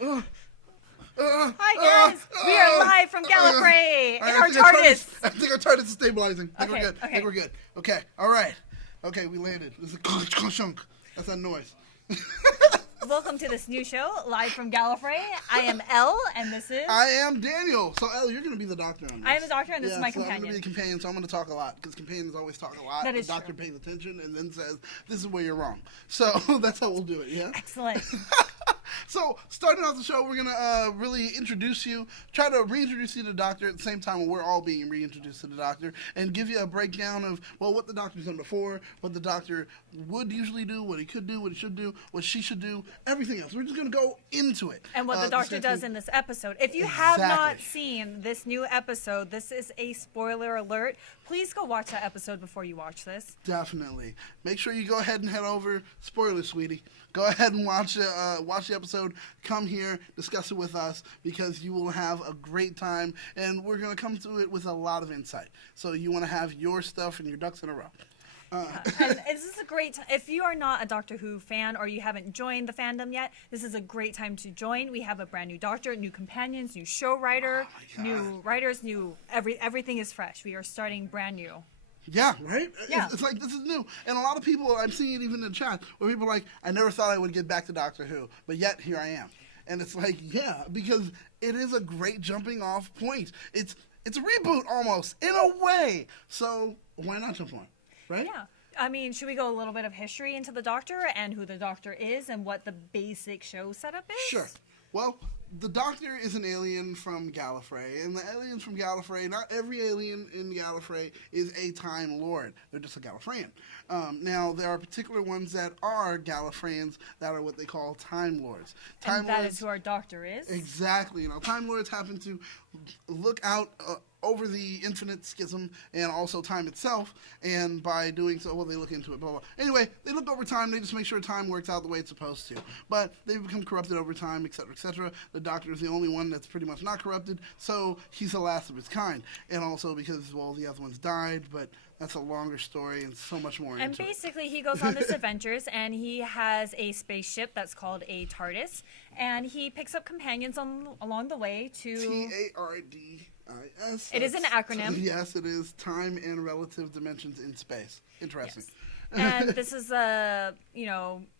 Hi guys, we are live from Gallifrey in our TARDIS. I think our TARDIS is stabilizing. I think Okay, we're good. okay. I think we're good. Okay, all right. Okay, we landed. This is a clunk. That's that noise. Welcome to this new show, live from Gallifrey. I am Elle, and this is... I am Daniel. So, Elle, you're going to be the doctor on this. I am the doctor, and this is my I'm going to companion. be the companion, so I'm going to talk a lot, because companions always talk a lot. That is the doctor true. pays attention and then says, this is where you're wrong. So, that's how we'll do it, yeah? Excellent. So, starting off the show, we're going to really introduce you, try to reintroduce you to the doctor at the same time when we're all being reintroduced to the doctor, and give you a breakdown of, well, what the doctor's done before, what the doctor would usually do, what he could do, what he should do, what she should do, everything else. We're just going to go into it. And what the doctor does in this episode. If you have not seen this new episode, this is a spoiler alert. Please go watch that episode before you watch this. Definitely. Make sure you go ahead and head over. Spoiler, sweetie. Go ahead and watch the episode. Come here, discuss it with us, because you will have a great time, and we're going to come to it with a lot of insight. So you want to have your stuff and your ducks in a row. And this is a great time. If you are not a Doctor Who fan or you haven't joined the fandom yet, this is a great time to join. We have a brand new doctor, new companions, new show writer, new writers, everything is fresh. We are starting brand new. Yeah, right? Yeah. It's like, this is new. And a lot of people, I'm seeing it even in the chat, where people are like, I never thought I would get back to Doctor Who, but yet here I am. And it's like, yeah, because it is a great jumping off point. It's a reboot almost, in a way. So why not jump on? Right? Yeah. I mean, should we go a little bit of history into the Doctor and who the Doctor is and what the basic show setup is? Sure. Well, the Doctor is an alien from Gallifrey, and the aliens from Gallifrey, not every alien in Gallifrey is a Time Lord. They're just a Gallifreyan. Now, there are particular ones that are Gallifreyans that are what they call Time Lords. And that is who our Doctor is? Exactly. You know, Time Lords happen to look out over the infinite schism and also time itself, and by doing so, well, they look into it, blah, blah. Anyway, they look over time, they just make sure time works out the way it's supposed to. But they've become corrupted over time, etc., etc. The Doctor is the only one that's pretty much not corrupted, so he's the last of his kind. And also because, well, the other ones died, but that's a longer story and so much more into it. And basically, he goes on this adventures, and he has a spaceship that's called a TARDIS, and he picks up companions along the way to... TARDIS. It is an acronym. Yes, it is. Time and Relative Dimensions in Space. Interesting. Yes. And this is a,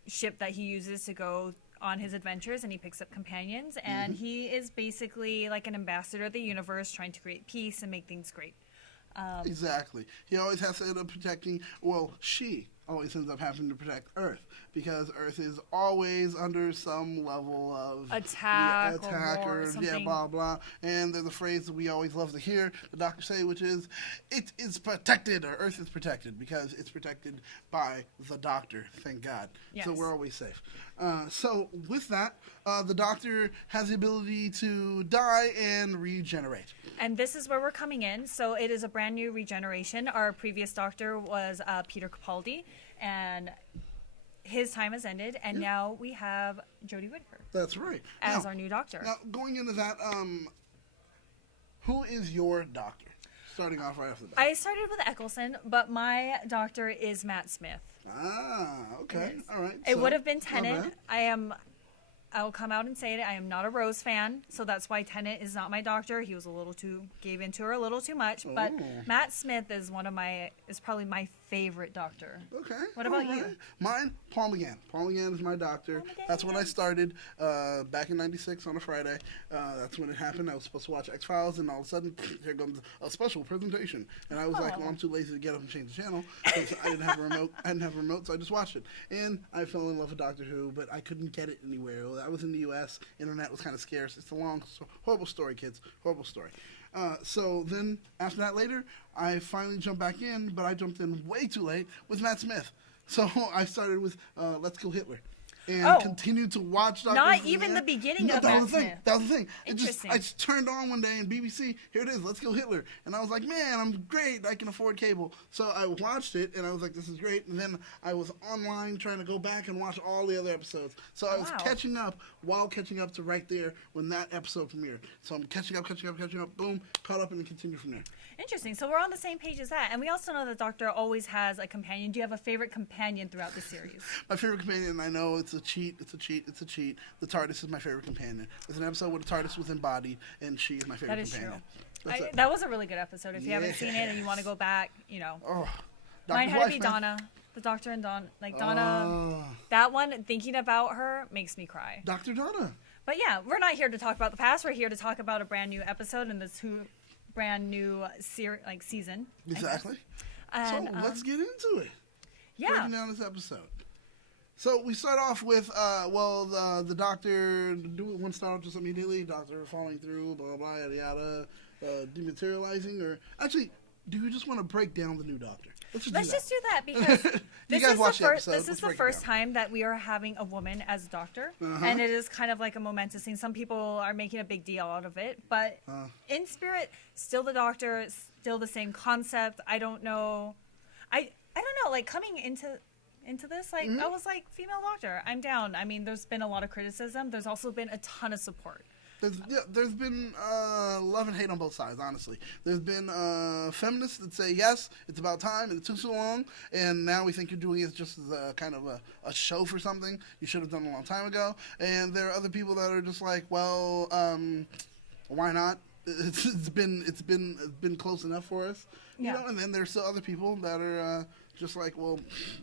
ship that he uses to go on his adventures, and he picks up companions, and he is basically like an ambassador of the universe, trying to create peace and make things great. Exactly. He always has to end up protecting, well, she always ends up having to protect Earth, because Earth is always under some level of attack or or something. blah, blah. And there's a phrase that we always love to hear the Doctor say, which is, it is protected, or Earth is protected, because it's protected by the Doctor, thank God. Yes. So we're always safe. So with that, the Doctor has the ability to die and regenerate. And this is where we're coming in. So it is a brand new regeneration. Our previous Doctor was Peter Capaldi, and his time has ended, and now we have Jodie Whittaker. That's right. As our new Doctor. Now, going into that, who is your Doctor? Starting off right off the bat. I started with Eccleston, but my Doctor is Matt Smith. Ah, okay. All right. It would have been Tennant. I will come out and say it. I am not a Rose fan, so that's why Tennant is not my Doctor. He was gave into her a little too much. But Matt Smith is probably my favorite Doctor. Okay. What about you? Mine, Paul McGann. Paul McGann is my Doctor. That's when I started back in '96 on a Friday. That's when it happened. I was supposed to watch X-Files, and all of a sudden, here comes a special presentation. And I was like, well, I'm too lazy to get up and change the channel, because I didn't have a remote. So I just watched it. And I fell in love with Doctor Who, but I couldn't get it anywhere. I was in the U.S. Internet was kind of scarce. It's a long, horrible story, kids. Horrible story. So then, after that later, I finally jumped back in, but I jumped in way too late with Matt Smith. So I started with Let's Kill Hitler. And continued to watch Doctor Who. Not even the beginning of Matt Smith. That was the thing. Interesting. I just turned on one day and BBC, here it is, Let's Kill Hitler. And I was like, man, I'm great. I can afford cable. So I watched it, and I was like, this is great. And then I was online trying to go back and watch all the other episodes. So I was catching up while catching up to right there when that episode premiered. So I'm catching up, boom, caught up, and then continue from there. Interesting. So we're on the same page as that. And we also know the Doctor always has a companion. Do you have a favorite companion throughout the series? My favorite companion, I know it's a cheat. It's a cheat. It's a cheat. The TARDIS is my favorite companion. There's an episode where the TARDIS was embodied, and she is my favorite companion. That is true. That was a really good episode. If you haven't seen it and you want to go back, you know. Oh, mine had to be Donna. The Doctor and Donna. That one, thinking about her makes me cry. Dr. Donna. But yeah, we're not here to talk about the past. We're here to talk about a brand new episode in this brand new season. Exactly. And, so let's get into it. Yeah. Breaking down this episode. So we start off with, the doctor, one start off just immediately, doctor falling through, blah, blah, yada, yada, dematerializing, or, actually, do you just want to break down the new doctor? Let's just do that because this is the first time that we are having a woman as doctor, and it is kind of like a momentous thing. Some people are making a big deal out of it, but in spirit, still the doctor, still the same concept. I don't know, like coming into this, like I was like, female doctor, I'm down. I mean, there's been a lot of criticism. There's also been a ton of support. There's been love and hate on both sides, honestly. There's been feminists that say, yes, it's about time, and it took so long, and now we think you're doing it just as a kind of a show for something you should have done a long time ago. And there are other people that are just like, well, why not? It's been close enough for us, you know. And then there's still other people that are just like, well,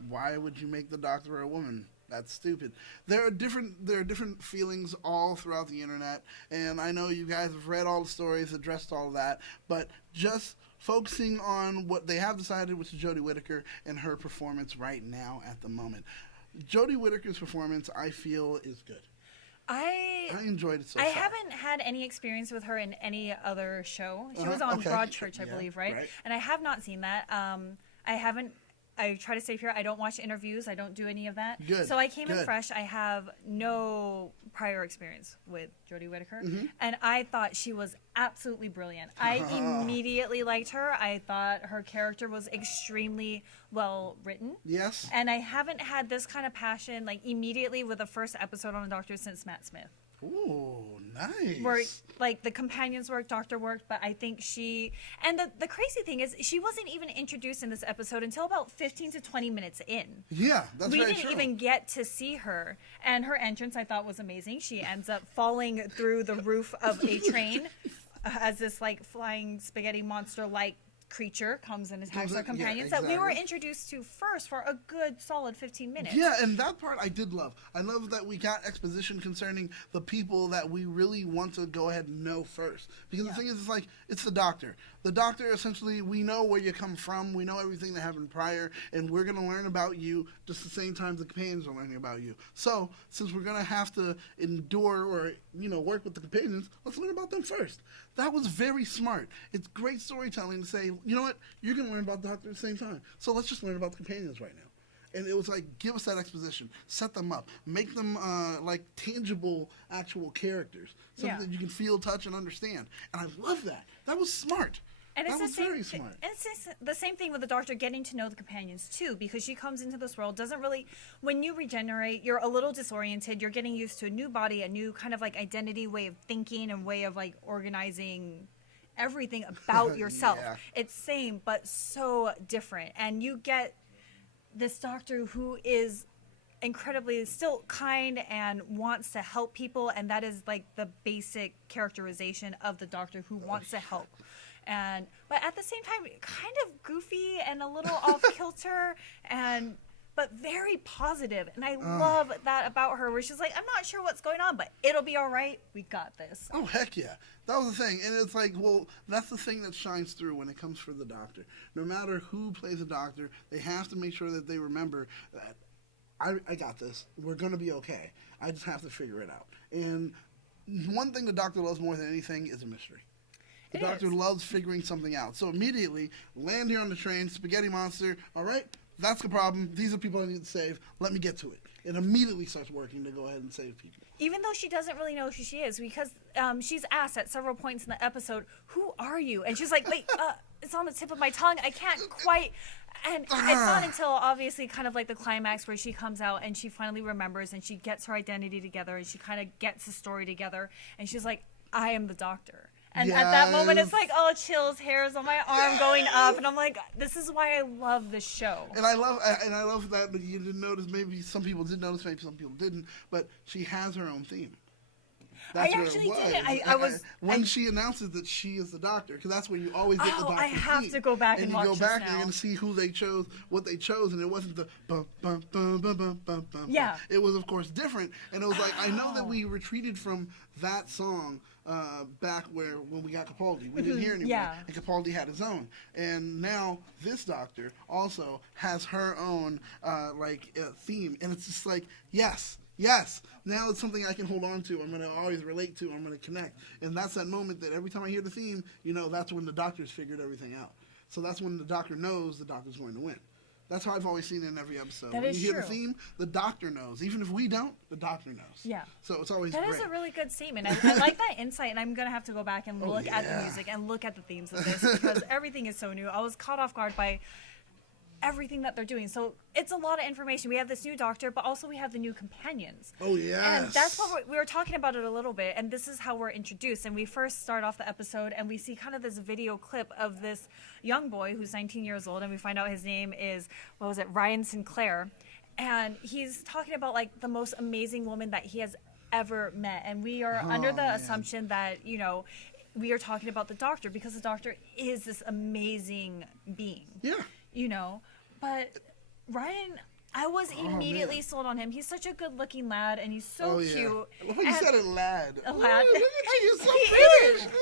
why would you make the doctor a woman? That's stupid. There are different feelings all throughout the internet, and I know you guys have read all the stories, addressed all of that, but just focusing on what they have decided, which is Jodie Whittaker and her performance right now at the moment. Jodie Whittaker's performance, I feel, is good. I enjoyed it so far. I haven't had any experience with her in any other show. She was on Broadchurch, I believe, right? And I have not seen that. I try to stay pure. I don't watch interviews. I don't do any of that. Good. So I came in fresh. I have no prior experience with Jodie Whittaker. And I thought she was absolutely brilliant. I immediately liked her. I thought her character was extremely well written. Yes. And I haven't had this kind of passion like immediately with the first episode on the Doctor since Matt Smith. Ooh, nice. Where, like, the companions worked, Doctor worked, but I think and the crazy thing is, she wasn't even introduced in this episode until about 15 to 20 minutes in. Yeah, that's very true. We didn't even get to see her, and her entrance I thought was amazing. She ends up falling through the roof of a train as this, like, flying spaghetti monster-like creature comes and attacks our companions that we were introduced to first for a good solid 15 minutes. Yeah, and that part I did love. I love that we got exposition concerning the people that we really want to go ahead and know first. Because the thing is, it's like, it's the Doctor. The Doctor, essentially, we know where you come from, we know everything that happened prior, and we're going to learn about you just the same time the companions are learning about you. So, since we're going to have to endure or, work with the companions, let's learn about them first. That was very smart. It's great storytelling to say, you know what, you're going to learn about the Doctor at the same time. So let's just learn about the companions right now. And it was like, give us that exposition, set them up, make them like tangible, actual characters, something that you can feel, touch, and understand. And I love that. That was smart. And that was very smart. And it's the same thing with the Doctor getting to know the companions too, because she comes into this world, doesn't really, when you regenerate, you're a little disoriented, you're getting used to a new body, a new kind of like identity, way of thinking, and way of like organizing everything about yourself. It's same, but so different. And you get this Doctor who is incredibly still kind and wants to help people, and that is like the basic characterization of the Doctor who wants to help. But at the same time, kind of goofy and a little off kilter, but very positive. And I love that about her, where she's like, I'm not sure what's going on, but it'll be all right. We got this. Oh, heck yeah. That was the thing. And it's like, well, that's the thing that shines through when it comes for the Doctor. No matter who plays the Doctor, they have to make sure that they remember that I got this. We're going to be okay. I just have to figure it out. And one thing the Doctor loves more than anything is a mystery. The Doctor loves figuring something out. So immediately, land here on the train, spaghetti monster, all right, that's the problem. These are people I need to save. Let me get to it. It immediately starts working to go ahead and save people. Even though she doesn't really know who she is, because she's asked at several points in the episode, who are you? And she's like, wait, it's on the tip of my tongue. I can't quite. And it's not until obviously kind of like the climax where she comes out and she finally remembers and she gets her identity together and she kind of gets the story together. And she's like, I am the Doctor. And at that moment, it's like, oh, chills, hairs on my arm going up, and I'm like, this is why I love this show. And I love that you didn't notice. Maybe some people did notice, maybe some people didn't. But she has her own theme. That's I actually did. When she announces that she is the doctor, because that's where you always get the doctor. I have to go back and watch this now. And you go back and you're going to see who they chose, what they chose, and it wasn't the bum, bum, bum, bum, bum, bum, bum. Yeah. It was, of course, different. And it was like, I know that we retreated from that song back when we got Capaldi. We didn't hear anymore. Yeah. And Capaldi had his own. And now this doctor also has her own theme. And it's just like, yes. Now it's something I can hold on to. I'm going to always relate to. I'm going to connect. And that's that moment that every time I hear the theme, that's when the doctor's figured everything out. So that's when the doctor knows the doctor's going to win. That's how I've always seen it in every episode. When you hear the theme, the doctor knows. Even if we don't, the doctor knows. Yeah. So it's always great. That is a really good statement. I like that insight, and I'm going to have to go back and look at the music and look at the themes of this because everything is so new. I was caught off guard by everything that they're doing. So it's a lot of information. We have this new doctor, but also we have the new companions. Oh, yes. And that's what we were talking about it a little bit, and this is how we're introduced. And we first start off the episode, and we see kind of this video clip of this young boy who's 19 years old, and we find out his name is, Ryan Sinclair. And he's talking about, like, the most amazing woman that he has ever met. And we are under the assumption that, we are talking about the doctor because the doctor is this amazing being. Yeah. But Ryan, I was immediately sold on him. He's such a good-looking lad, and he's so cute. I love how you said a lad. A lad. Ooh, look at you, so he British. is. Because,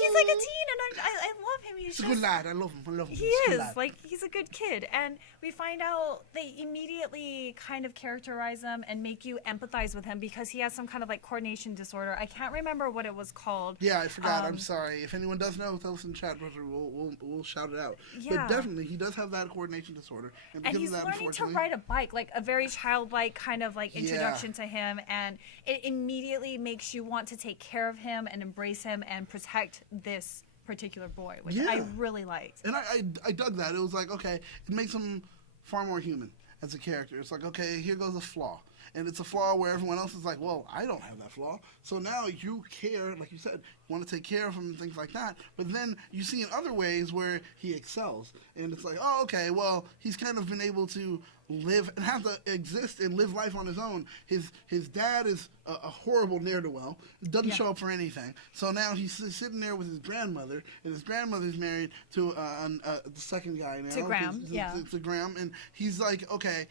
he's like a teen, and I love him. He's a good lad. I love him. He is. Like, he's a good kid. And we find out they immediately kind of characterize him and make you empathize with him because he has some kind of, like, coordination disorder. I can't remember what it was called. Yeah, I forgot. I'm sorry. If anyone does know, tell us in the chat. We'll shout it out. Yeah. But definitely, he does have that coordination disorder. And he's learning to ride a bike, like a very childlike kind of like introduction to him. And it immediately makes you want to take care of him and embrace him and protect this particular boy, which I really liked. And I dug that. It was like, okay, it makes him far more human as a character. It's like, okay, here goes a flaw. And it's a flaw where everyone else is like, well, I don't have that flaw. So now you care, like you said, you want to take care of him and things like that. But then you see in other ways where he excels. And it's like, oh, okay, well, he's kind of been able to live and have to exist and live life on his own. His dad is a horrible ne'er-do-well. Doesn't show up for anything. So now he's sitting there with his grandmother, and his grandmother's married to the second guy now. To Graham, to Graham. And he's like, okay,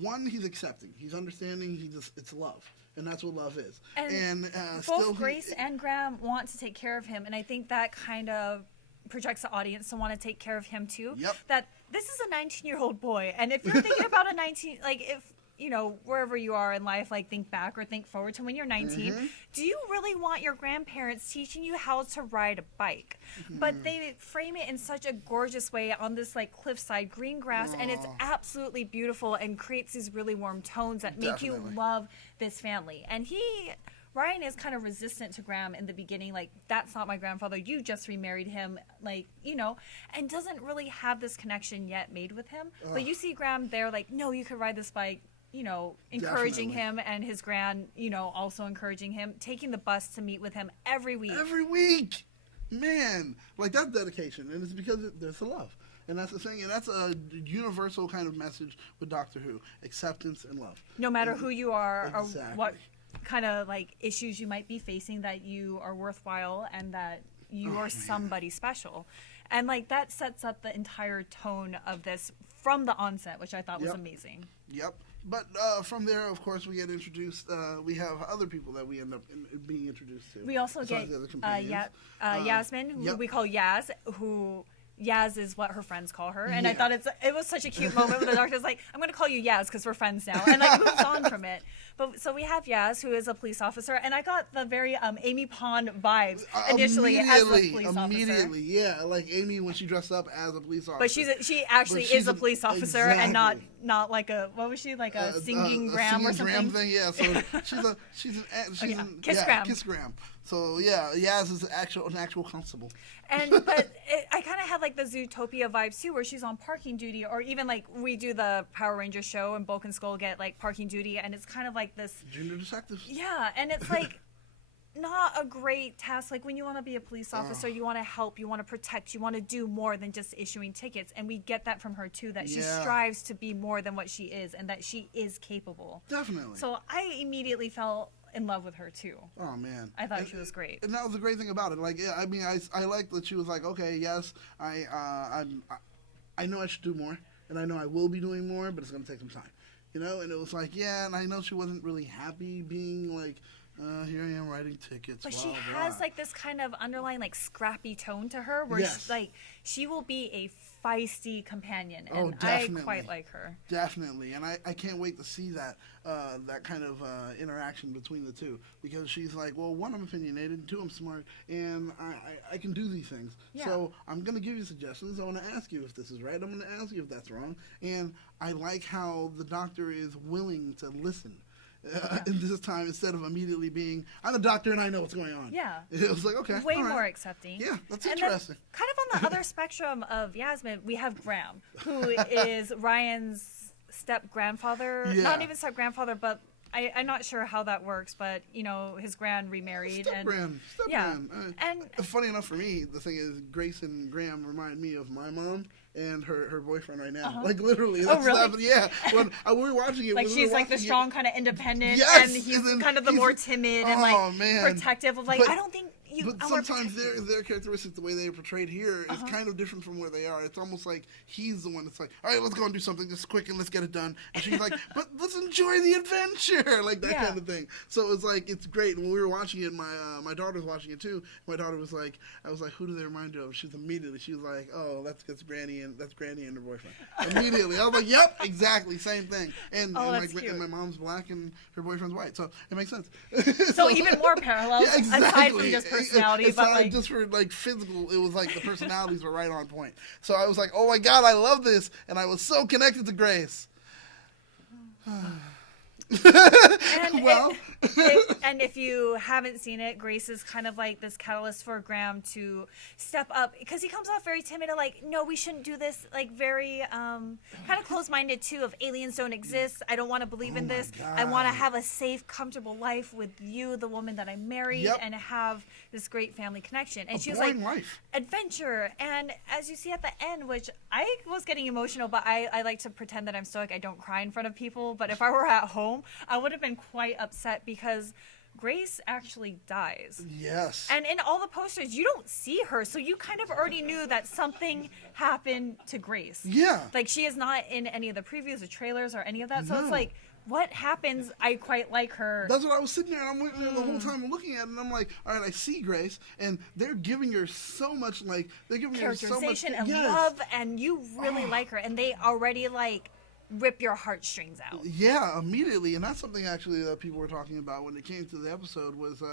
one, he's accepting. He's understanding. It's love. And that's what love is. And both Grace and Graham want to take care of him. And I think that kind of projects the audience to want to take care of him too. Yep. That this is a 19-year-old boy. And if you're thinking about if wherever you are in life, like think back or think forward to when you're 19, do you really want your grandparents teaching you how to ride a bike? But they frame it in such a gorgeous way on this like cliffside green grass, and it's absolutely beautiful and creates these really warm tones that make you love this family. And Ryan is kind of resistant to Graham in the beginning, like, that's not my grandfather, you just remarried him, like, and doesn't really have this connection yet made with him. But you see Graham there, like, no, you could ride this bike, encouraging him, and his also encouraging him, taking the bus to meet with him every week. Every week! Man, like, that's dedication, and it's because there's the love. And that's the thing, and that's a universal kind of message with Doctor Who, acceptance and love. No matter who you are or what kind of like issues you might be facing, that you are worthwhile and that you are somebody special. And like that sets up the entire tone of this from the onset, which I thought was amazing. Yep. But from there, of course, we get introduced. We have other people that we end up being introduced to. We also get Yasmin, who we call Yaz, who Yaz is what her friends call her. And I thought it was such a cute moment when the doctor's like, I'm going to call you Yaz because we're friends now. And like moves on from it. But so we have Yaz, who is a police officer. And I got the very Amy Pond vibes initially as a police officer. Immediately, yeah. Like Amy when she dressed up as a police officer. But she actually is a police officer and not like a, what was she, like a singing Graham or something? Graham thing, yeah. So she's Kiss Graham. Kiss Graham. So yeah, Yaz is an actual constable. But I kind of had like the Zootopia vibes too, where she's on parking duty, or even like we do the Power Rangers show and Bulk and Skull get like parking duty, and it's kind of like this Junior detectives. Yeah, and it's like not a great task. Like when you want to be a police officer, you want to help, you want to protect, you want to do more than just issuing tickets. And we get that from her too, that she strives to be more than what she is and that she is capable. Definitely. So I immediately fell in love with her too. Oh man, I thought she was great. And that was the great thing about it. Like, I mean, I like that she was like, okay, yes, I know I should do more, and I know I will be doing more, but it's gonna take some time, you know. And it was like, yeah, and I know she wasn't really happy being like, here I am writing tickets. But blah, she blah. has like this kind of underlying like scrappy tone to her, where she will be a feisty companion, and I quite like her. Definitely, and I can't wait to see that that kind of interaction between the two, because she's like, well, one, I'm opinionated, two, I'm smart, and I can do these things. Yeah. So I'm going to give you suggestions. I want to ask you if this is right. I'm going to ask you if that's wrong. And I like how the doctor is willing to listen. In this time, instead of immediately being, I'm a doctor and I know what's going on. Yeah. It was like, okay. Way more accepting. Yeah, that's and interesting. Then, kind of on the other spectrum of Yasmin, we have Graham, who is Ryan's step-grandfather. Yeah. Not even step-grandfather, but I'm not sure how that works, but, you know, his grand remarried. Step-grand. And funny enough for me, the thing is, Grace and Graham remind me of my mom and her boyfriend right now. Like, literally. That's really? happening. Yeah. When we were watching it. Like, she's like the strong, kind of independent, yes, and he's kind of the more timid and, like, protective of, like, I don't think But sometimes their characteristics, the way they are portrayed here, is kind of different from where they are. It's almost like he's the one that's like, all right, let's go and do something just quick and let's get it done. And she's like, but let's enjoy the adventure, like that kind of thing. So it's like, it's great. And when we were watching it, my daughter was watching it too. My daughter was like, I was like, who do they remind you of? She was like, oh, that's Granny and her boyfriend. Immediately, I was like, yep, exactly, same thing. And my mom's black and her boyfriend's white, so it makes sense. So even more parallels, aside from just personality, it's but not like just for like physical. It was like the personalities were right on point. So I was like, oh my god, I love this, and I was so connected to Grace. And if you haven't seen it, Grace is kind of like this catalyst for Graham to step up, because he comes off very timid and like, no, we shouldn't do this, like very kind of close-minded too, of aliens don't exist, I don't want to believe in this, I want to have a safe, comfortable life with you, the woman that I married, and have this great family connection. And she was like, adventure. And as you see at the end, which I was getting emotional, but I like to pretend that I'm stoic, I don't cry in front of people, but if I were at home, I would have been quite upset, because Grace actually dies. Yes. And in all the posters, you don't see her, so you kind of already knew that something happened to Grace. Yeah. Like, she is not in any of the previews or trailers or any of that, so it's like, what happens? I quite like her. That's what I was sitting there, and I'm the whole time looking at it, and I'm like, all right, I see Grace, and they're giving her so much, like, they're giving her so much characterization and love, and you really like her, and they already, like, rip your heartstrings out. Yeah, immediately, and that's something actually that people were talking about when it came to the episode, was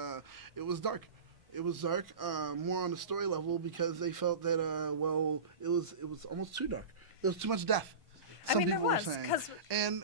it was dark. It was dark, more on the story level, because they felt that it was almost too dark. There was too much death. Some people were saying. And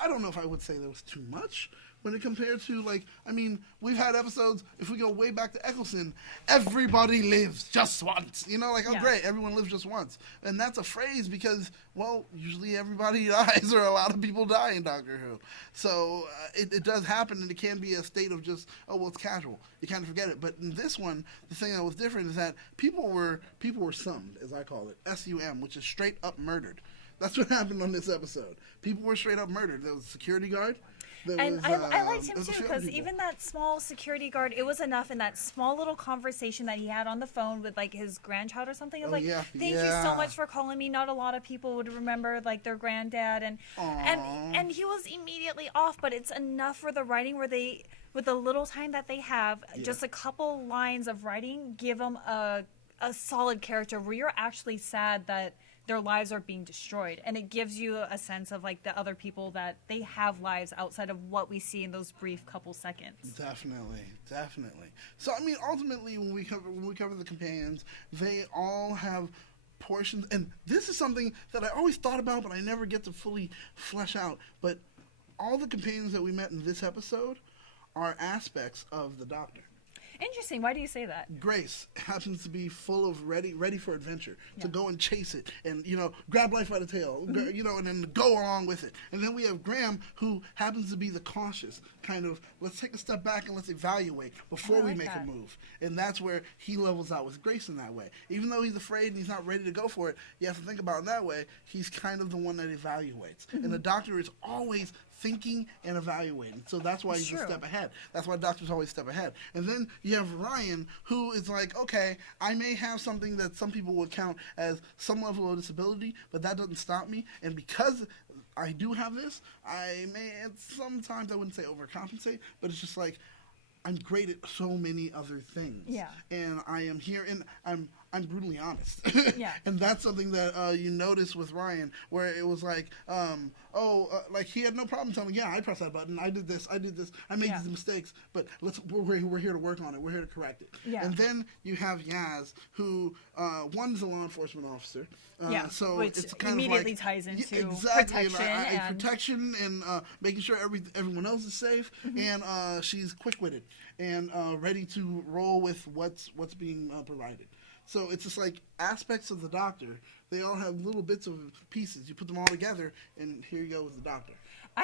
I don't know if I would say there was too much when it compared to, like, I mean, we've had episodes, if we go way back to Eccleston, everybody lives just once. You know, like, oh, great, everyone lives just once. And that's a phrase because, well, usually everybody dies, or a lot of people die in Doctor Who. So it does happen, and it can be a state of just, oh, well, it's casual. You kind of forget it. But in this one, the thing that was different is that people were summed, as I call it, S-U-M, which is straight up murdered. That's what happened on this episode. People were straight up murdered. There was a security guard. And I liked him too, because even that small security guard, it was enough in that small little conversation that he had on the phone with, like, his grandchild or something. It was thank you so much for calling me. Not a lot of people would remember, like, their granddad, and he was immediately off. But it's enough for the writing where they, with the little time that they have, just a couple lines of writing, give them a solid character where you're actually sad that their lives are being destroyed, and it gives you a sense of, like, the other people, that they have lives outside of what we see in those brief couple seconds. Definitely. So I mean, ultimately, when we cover the companions, they all have portions, and this is something that I always thought about, but I never get to fully flesh out. But all the companions that we met in this episode are aspects of the Doctor. Interesting. Why do you say that? Grace happens to be full of ready for adventure, to go and chase it and, grab life by the tail, and then go along with it. And then we have Graham, who happens to be the cautious kind of, let's take a step back and let's evaluate before we make a move. And that's where he levels out with Grace in that way. Even though he's afraid and he's not ready to go for it, you have to think about it in that way. He's kind of the one that evaluates. And the doctor is always thinking and evaluating. So that's why he's a step ahead. That's why doctors always step ahead. And then you have Ryan, who is like, okay, I may have something that some people would count as some level of disability, but that doesn't stop me. And because I do have this, sometimes I wouldn't say overcompensate, but it's just like, I'm great at so many other things. Yeah. And I am here, and I'm brutally honest. Yeah. And that's something that you notice with Ryan, where it was like, like he had no problem telling me, I pressed that button, I did this, I made these mistakes, but we're here to work on it, we're here to correct it. Yeah. And then you have Yaz, who one is a law enforcement officer. So which it's kind immediately of like, ties into protection, and protection and making sure everyone else is safe, and she's quick-witted and ready to roll with what's being provided. So it's just like aspects of the Doctor. They all have little bits of pieces. You put them all together, and here you go with the Doctor.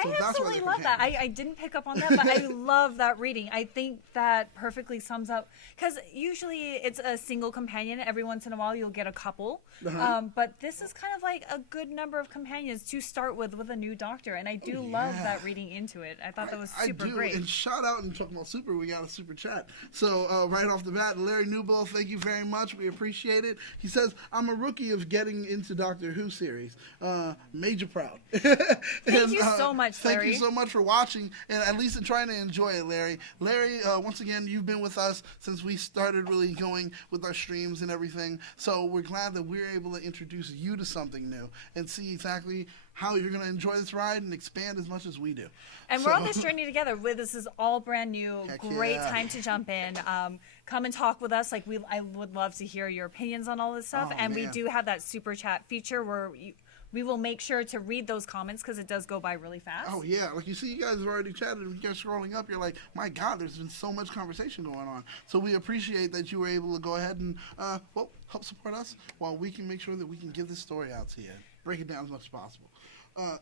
So I absolutely love that. I didn't pick up on that, but I love that reading. I think that perfectly sums up, because usually it's a single companion. Every once in a while you'll get a couple. But this is kind of like a good number of companions to start with a new Doctor. And I do love that reading into it. I thought that was super great. And shout out, and talking about super, we got a super chat. So right off the bat, Larry Newbill, thank you very much. We appreciate it. He says, I'm a rookie of getting into Doctor Who series. Major proud. Thank you so much. Thank you so much for watching, and at least in trying to enjoy it, Larry. Larry, once again, you've been with us since we started really going with our streams and everything, so we're glad that we're able to introduce you to something new and see exactly how you're going to enjoy this ride and expand as much as we do. And we're on this journey together. This is all brand new. Great time to jump in. Come and talk with us. I would love to hear your opinions on all this stuff. We do have that super chat feature where we will make sure to read those comments, because it does go by really fast. Oh, yeah. Like, you see, you guys have already chatted. If you're scrolling up, you're like, my God, there's been so much conversation going on. So we appreciate that you were able to go ahead and, help support us while we can make sure that we can give this story out to you. Break it down as much as possible.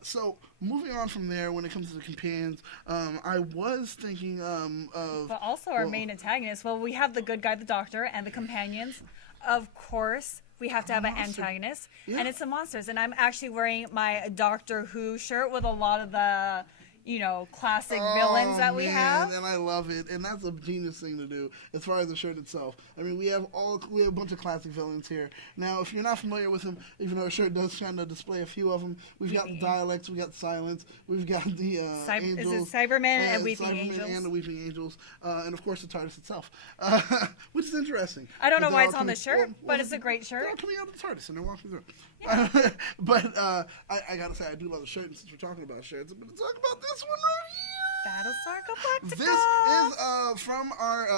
So moving on from there, when it comes to the companions, I was thinking of... But also our main antagonist. Well, we have the good guy, the Doctor, and the companions. Of course, we have to have an antagonist, and it's the monsters. And I'm actually wearing my Doctor Who shirt with a lot of the, classic villains that we have. And I love it, and that's a genius thing to do as far as the shirt itself. I mean, we have a bunch of classic villains here. Now, if you're not familiar with them, even though our shirt does kind of display a few of them, we've got the dialects, we've got silence, we've got the angels. Is it Cybermen and Weeping Angels? And the Weeping Angels, and of course the TARDIS itself, which is interesting. I don't know why it's on the shirt, but it's a great shirt. They're all coming out of the TARDIS, and they're walking through. Yeah. But I gotta say, I do love the shirt, and since we're talking about shirts, I'm gonna talk about this one right here. Battlestar Galactica. This is from our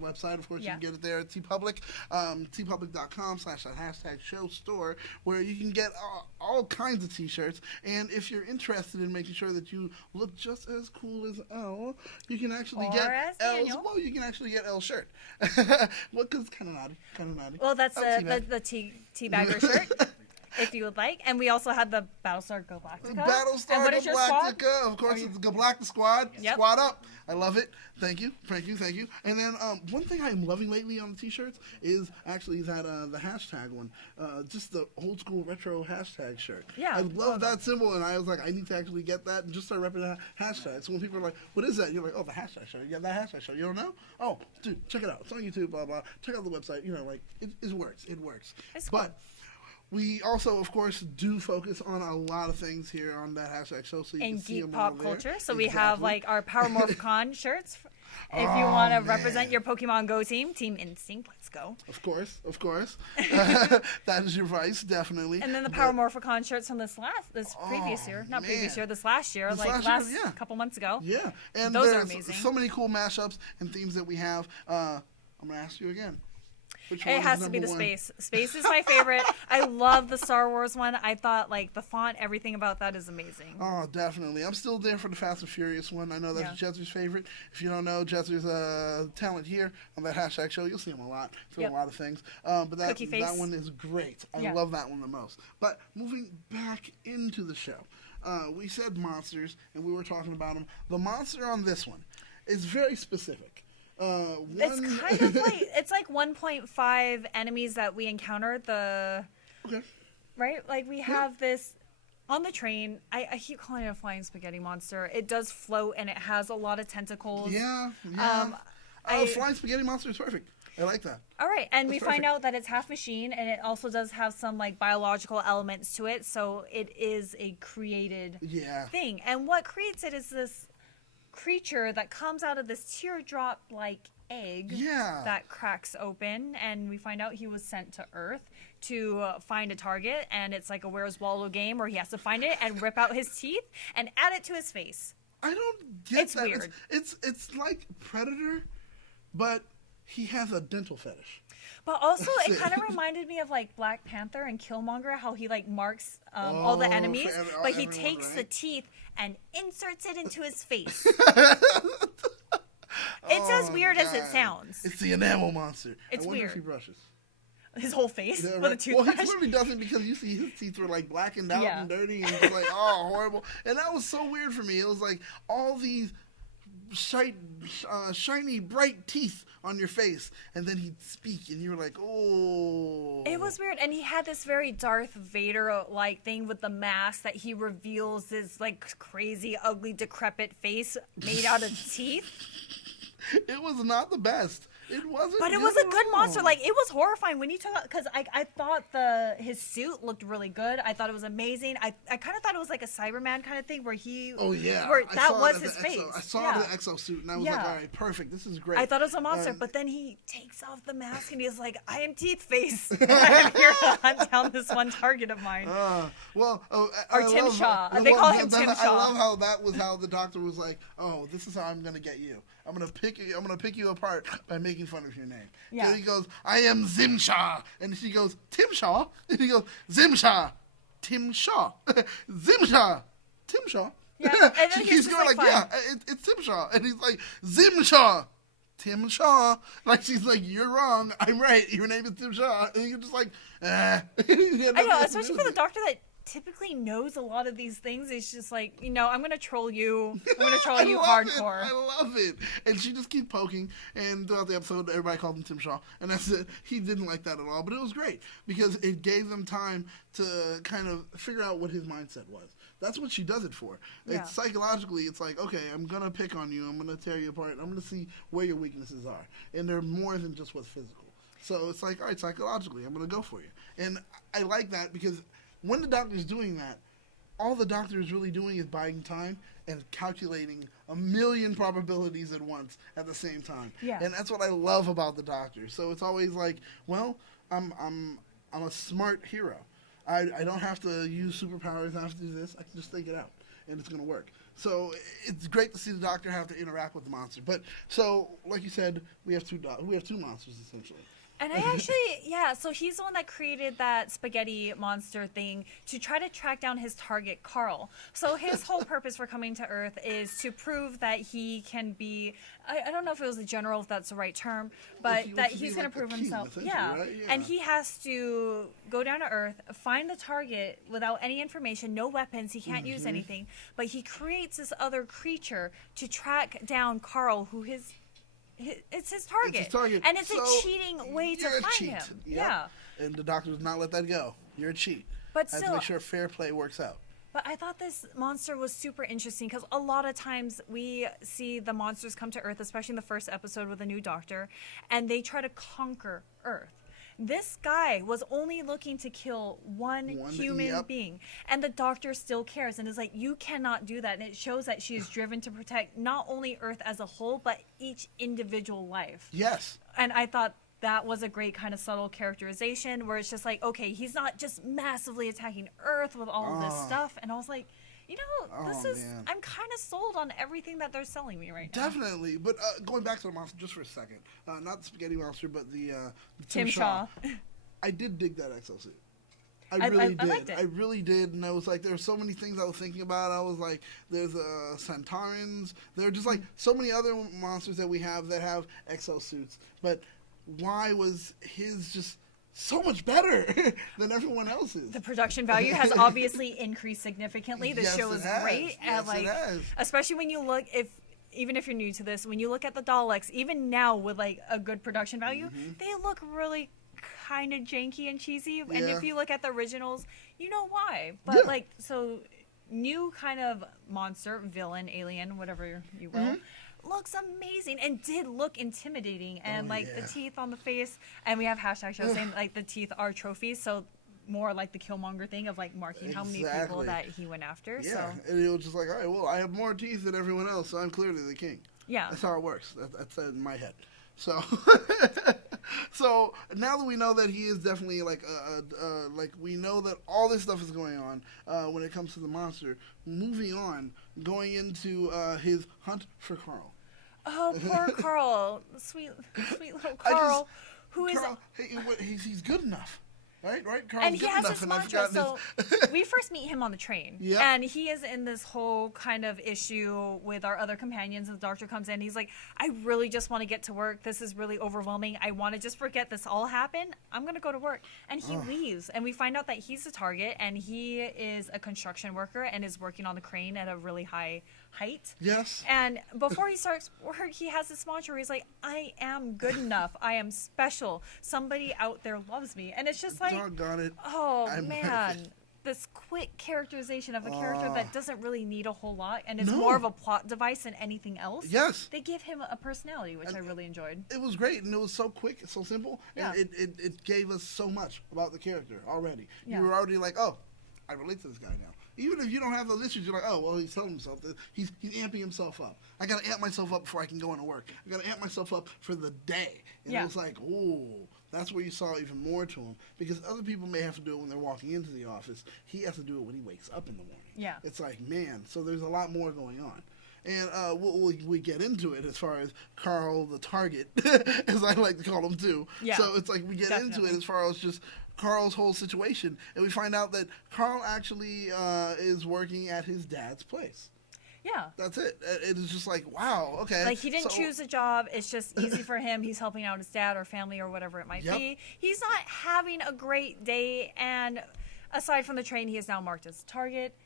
website. Of course, you can get it there at TeePublic, tpublic.com/#show store, where you can get all kinds of T-shirts. And if you're interested in making sure that you look just as cool as Elle, you can actually get Elle's. Well, you can actually get Elle's shirt. Well, because it's kind of naughty. Well, that's the teabagger shirt. If you would like. And we also had the Battlestar Galactica. Battlestar Galactica. Of course, it's the Galactic Squad. Yep. Squad up. I love it. Thank you. And then one thing I'm loving lately on the T-shirts is actually that the hashtag one. Just the old school retro hashtag shirt. Yeah. I love that symbol, and I was like, I need to actually get that and just start repping that hashtag. So when people are like, what is that? You're like, oh, the hashtag shirt. You got that hashtag shirt. You don't know? Oh, dude, check it out. It's on YouTube, blah, blah. Check out the website. It works. It works. It's cool. But we also, of course, do focus on a lot of things here on that hashtag show, so you can see them all there. And geek pop culture. So we have our Power Morphicon shirts. If you want to represent your Pokemon Go team, Team Instinct, let's go. Of course. That is your vice, definitely. And then the Power Morphicon shirts from this previous year. Not previous year, this last year. Couple months ago. Yeah. And those are amazing. So many cool mashups and themes that we have. I'm going to ask you again. Which one It is has to be number the one? space. Space is my favorite. I love the Star Wars one. I thought like the font, everything about that is amazing. Oh, definitely. I'm still there for the Fast and Furious one. I know that's Jester's favorite. If you don't know, Jester's talent here on that hashtag show. You'll see him a lot for a lot of things. But that one is great. I love that one the most. But moving back into the show, we said monsters, and we were talking about them. The monster on this one is very specific. It's kind of like it's like 1.5 enemies that we encounter. Right, like we have this on the train. I keep calling it a flying spaghetti monster. It does float and it has a lot of tentacles. Yeah. Flying spaghetti monster is perfect. I like that. All right, and we find out that it's half machine, and it also does have some like biological elements to it. So it is a created thing, and what creates it is this creature that comes out of this teardrop like egg that cracks open, and we find out he was sent to Earth to find a target, and it's like a Where's Waldo game where he has to find it and rip out his teeth and add it to his face. I don't get that. Weird. It's like Predator, but he has a dental fetish. But also, it kind of reminded me of like Black Panther and Killmonger, how he like marks all the enemies, but he takes the teeth and inserts it into his face. It's as weird as it sounds. It's the enamel monster. It's I wonder weird. if he brushes His whole face with a toothbrush. Well, he clearly doesn't, because you see his teeth were like blackened out and dirty, and it's like, oh, horrible. And that was so weird for me. It was like all these shiny, bright teeth on your face, and then he'd speak, and you were like, oh. It was weird, and he had this very Darth Vader-like thing with the mask that he reveals his like crazy, ugly, decrepit face made out of teeth. It was not the best. It wasn't. But it was a good monster. Like, it was horrifying when you took out, because I thought his suit looked really good. I thought it was amazing. I kind of thought it was like a Cyberman kind of thing where he. Oh yeah. Where that was his face. I saw the exosuit, and I was like, all right, perfect. This is great. I thought it was a monster, but then he takes off the mask and he's like, I am Teeth Face. And I'm here to hunt down this one target of mine. Or Tim Shaw. They call him Tim Shaw. I love how that was how the doctor was like, oh, this is how I'm gonna get you. I'm gonna pick you apart by making fun of your name. Yeah. So he goes, I am Zimshaw, and she goes, Tim Shaw, and he goes, Zimshaw, Tim Shaw, Zimshaw, Tim Shaw. Yeah. And then he's going like, it's Tim Shaw, and he's like, Zimshaw, Tim Shaw. Like, she's like, you're wrong, I'm right. Your name is Tim Shaw, and you're just like, I know, especially for the doctor that typically knows a lot of these things. It's just like, I'm gonna troll you. I'm gonna troll you hardcore. I love it. And she just keeps poking, and throughout the episode, everybody called him Tim Shaw, and that's it. He didn't like that at all, but it was great because it gave them time to kind of figure out what his mindset was. That's what she does it for. Yeah. It's psychologically, it's like, okay, I'm gonna pick on you. I'm gonna tear you apart. I'm gonna see where your weaknesses are, and they're more than just what's physical. So it's like, all right, psychologically, I'm gonna go for you, and I like that because when the doctor's doing that, all the doctor is really doing is buying time and calculating a million probabilities at once at the same time. Yeah. And that's what I love about the doctor. So it's always like, well, I'm a smart hero. I don't have to use superpowers. I don't have to do this. I can just think it out, and it's going to work. So it's great to see the doctor have to interact with the monster. But so, like you said, we have two monsters essentially. And I actually, so he's the one that created that spaghetti monster thing to try to track down his target, Carl. So his whole purpose for coming to Earth is to prove that he can be, I don't know if it was a general, if that's the right term, but that he's going to prove himself. Yeah. Right? And he has to go down to Earth, find the target without any information, no weapons, he can't use anything, but he creates this other creature to track down Carl, who it's his target. It's his target. And it's a cheating way to find him. Yep. Yeah. And the doctor does not let that go. You're a cheat. But I have to make sure fair play works out. But I thought this monster was super interesting because a lot of times we see the monsters come to Earth, especially in the first episode with a new doctor, and they try to conquer Earth. This guy was only looking to kill one human being, and the doctor still cares and is like, you cannot do that. And it shows that she is driven to protect not only Earth as a whole, but each individual life. Yes. And I thought that was a great kind of subtle characterization where it's just like, okay, he's not just massively attacking Earth with all of this stuff. And I was like, You know, I'm kind of sold on everything that they're selling me right now. Definitely. But going back to the monster just for a second, not the spaghetti monster, but the Tim Shaw. I did dig that exosuit. I liked it. I really did, and I was like, there were so many things I was thinking about. I was like, there's Centaurans. There are just like so many other monsters that we have that have exosuits. But why was his just so much better than everyone else's? The production value has obviously increased significantly. The show is great, and like especially when you look even if you're new to this, when you look at the Daleks, even now with like a good production value, they look really kind of janky and cheesy. And if you look at the originals, you know why. But like, so new kind of monster, villain, alien, whatever you will, looks amazing and did look intimidating. And the teeth on the face, and we have hashtag show saying like the teeth are trophies. So more like the Killmonger thing of like marking how many people that he went after. Yeah, so. And it was just like, all right, well, I have more teeth than everyone else, so I'm clearly the king. Yeah. That's how it works. That's in my head. So, so now that we know that he is definitely like we know that all this stuff is going on when it comes to the monster. Moving on, going into his hunt for Carl. Oh, poor Carl, sweet little Carl, he's good enough. Right, Carl's and he has this mantra. So we first meet him on the train, and he is in this whole kind of issue with our other companions. The doctor comes in. He's like, I really just want to get to work. This is really overwhelming. I want to just forget this all happened. I'm going to go to work. And he leaves, and we find out that he's the target, and he is a construction worker and is working on the crane at a really high height. Yes. And before he starts work, he has this mantra where he's like, I am good enough. I am special. Somebody out there loves me. And it's just like, doggone it. Oh, man. This quick characterization of a character that doesn't really need a whole lot and is more of a plot device than anything else. Yes. They give him a personality, which I really enjoyed. It was great, and it was so quick, so simple. Yeah. And it gave us so much about the character already. Yeah. You were already like, oh, I relate to this guy now. Even if you don't have those issues, you're like, oh, well, he's telling himself that he's amping himself up. I got to amp myself up before I can go into work. I got to amp myself up for the day. And it was like, ooh, that's where you saw even more to him. Because other people may have to do it when they're walking into the office. He has to do it when he wakes up in the morning. Yeah. It's like, man, so there's a lot more going on. And we get into it as far as Carl the target, as I like to call him too. Yeah, so it's like we get into it as far as just Carl's whole situation. And we find out that Carl actually is working at his dad's place. Yeah. That's it. It is just like, wow, okay. Like, he didn't choose a job. It's just easy for him. He's helping out his dad or family or whatever it might be. He's not having a great day. And aside from the train, he is now marked as a target.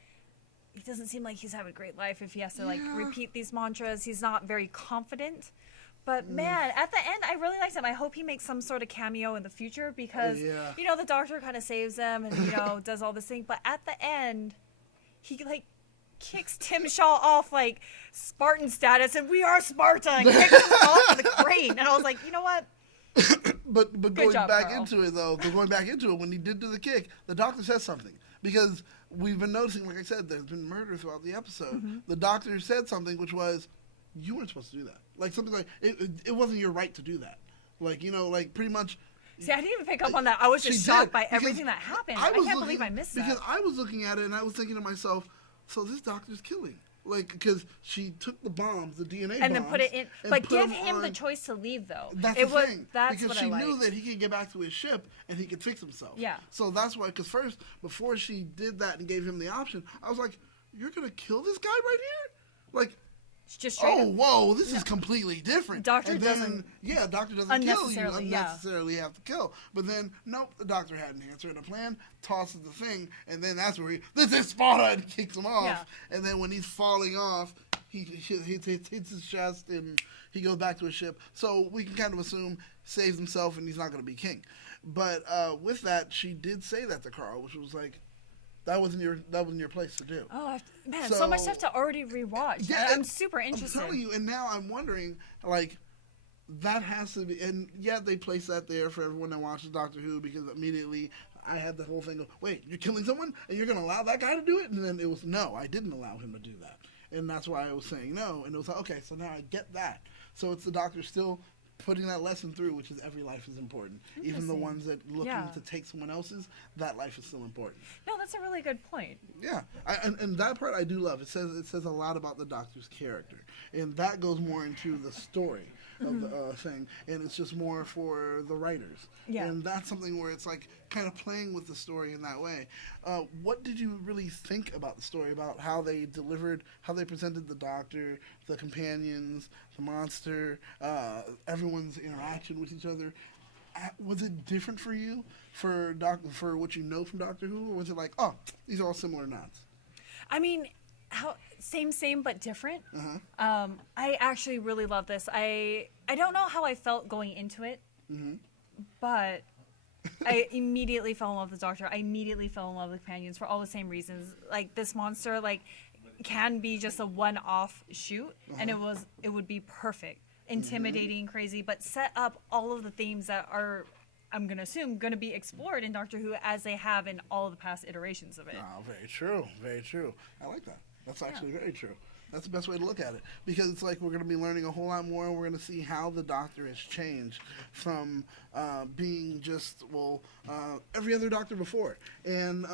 He doesn't seem like he's having a great life if he has to, like, repeat these mantras. He's not very confident. But, man, at the end, I really liked him. I hope he makes some sort of cameo in the future because, you know, the doctor kind of saves him and, you know, does all this thing. But at the end, he, like, kicks Tim Shaw off, like, Spartan status, and we are Sparta, and kicks him off of the crane. And I was like, you know what? But going back into it, though, when he did do the kick, the doctor says something. Because we've been noticing, like I said, there's been murder throughout the episode. The doctor said something, which was, you weren't supposed to do that. Like, something like, it wasn't your right to do that. Like, you know, like, pretty much. See, I didn't even pick up on that. I was just shocked by everything that happened. I can't believe I missed that. Because I was looking at it, and I was thinking to myself, so this doctor's killing. Like, because she took the bombs, the DNA bombs. And then put it in. But give him the choice to leave, though. That's the thing. Because she knew that he could get back to his ship and he could fix himself. Yeah. So that's why, because first, before she did that and gave him the option, I was like, you're going to kill this guy right here? Like, just whoa, this is completely different. Doctor doesn't kill you unnecessarily have to kill. But then, nope, the doctor had an answer and a plan, tosses the thing, and then that's where this is Sparta, and kicks him off. Yeah. And then when he's falling off, he hits his chest and he goes back to his ship. So we can kind of assume saves himself and he's not going to be king. But with that, she did say that to Carl, which was like, that wasn't your place to do. Oh, man, so much stuff to already rewatch. Yeah, I'm super interested. I'm telling you, and now I'm wondering, like, that has to be, and they place that there for everyone that watches Doctor Who, because immediately I had the whole thing of, wait, you're killing someone, and you're going to allow that guy to do it? And then it was, no, I didn't allow him to do that. And that's why I was saying no, and it was like, okay, so now I get that. So it's the Doctor still putting that lesson through, which is every life is important. Even the ones that looking to take someone else's, that life is still important. No, that's a really good point. Yeah, and that part I do love. It says a lot about the Doctor's character, and that goes more into the story of the thing, and it's just more for the writers. Yeah. And that's something where it's like kind of playing with the story in that way. What did you really think about the story, about how they delivered, how they presented the Doctor, the companions, the monster, everyone's interaction with each other? Was it different for you, for what you know from Doctor Who, or was it like, oh, these are all similar knots? I mean, same but different. I actually really love this. I don't know how I felt going into it, but I immediately fell in love with the Doctor. I immediately fell in love with the companions for all the same reasons. Like, this monster, like, can be just a one-off shoot, and it would be perfect. Intimidating, crazy, but set up all of the themes that are, I'm going to assume, going to be explored in Doctor Who as they have in all of the past iterations of it. Oh, very true. Very true. I like that. That's actually very true. That's the best way to look at it, because it's like we're going to be learning a whole lot more, and we're going to see how the Doctor has changed from being just, every other Doctor before. And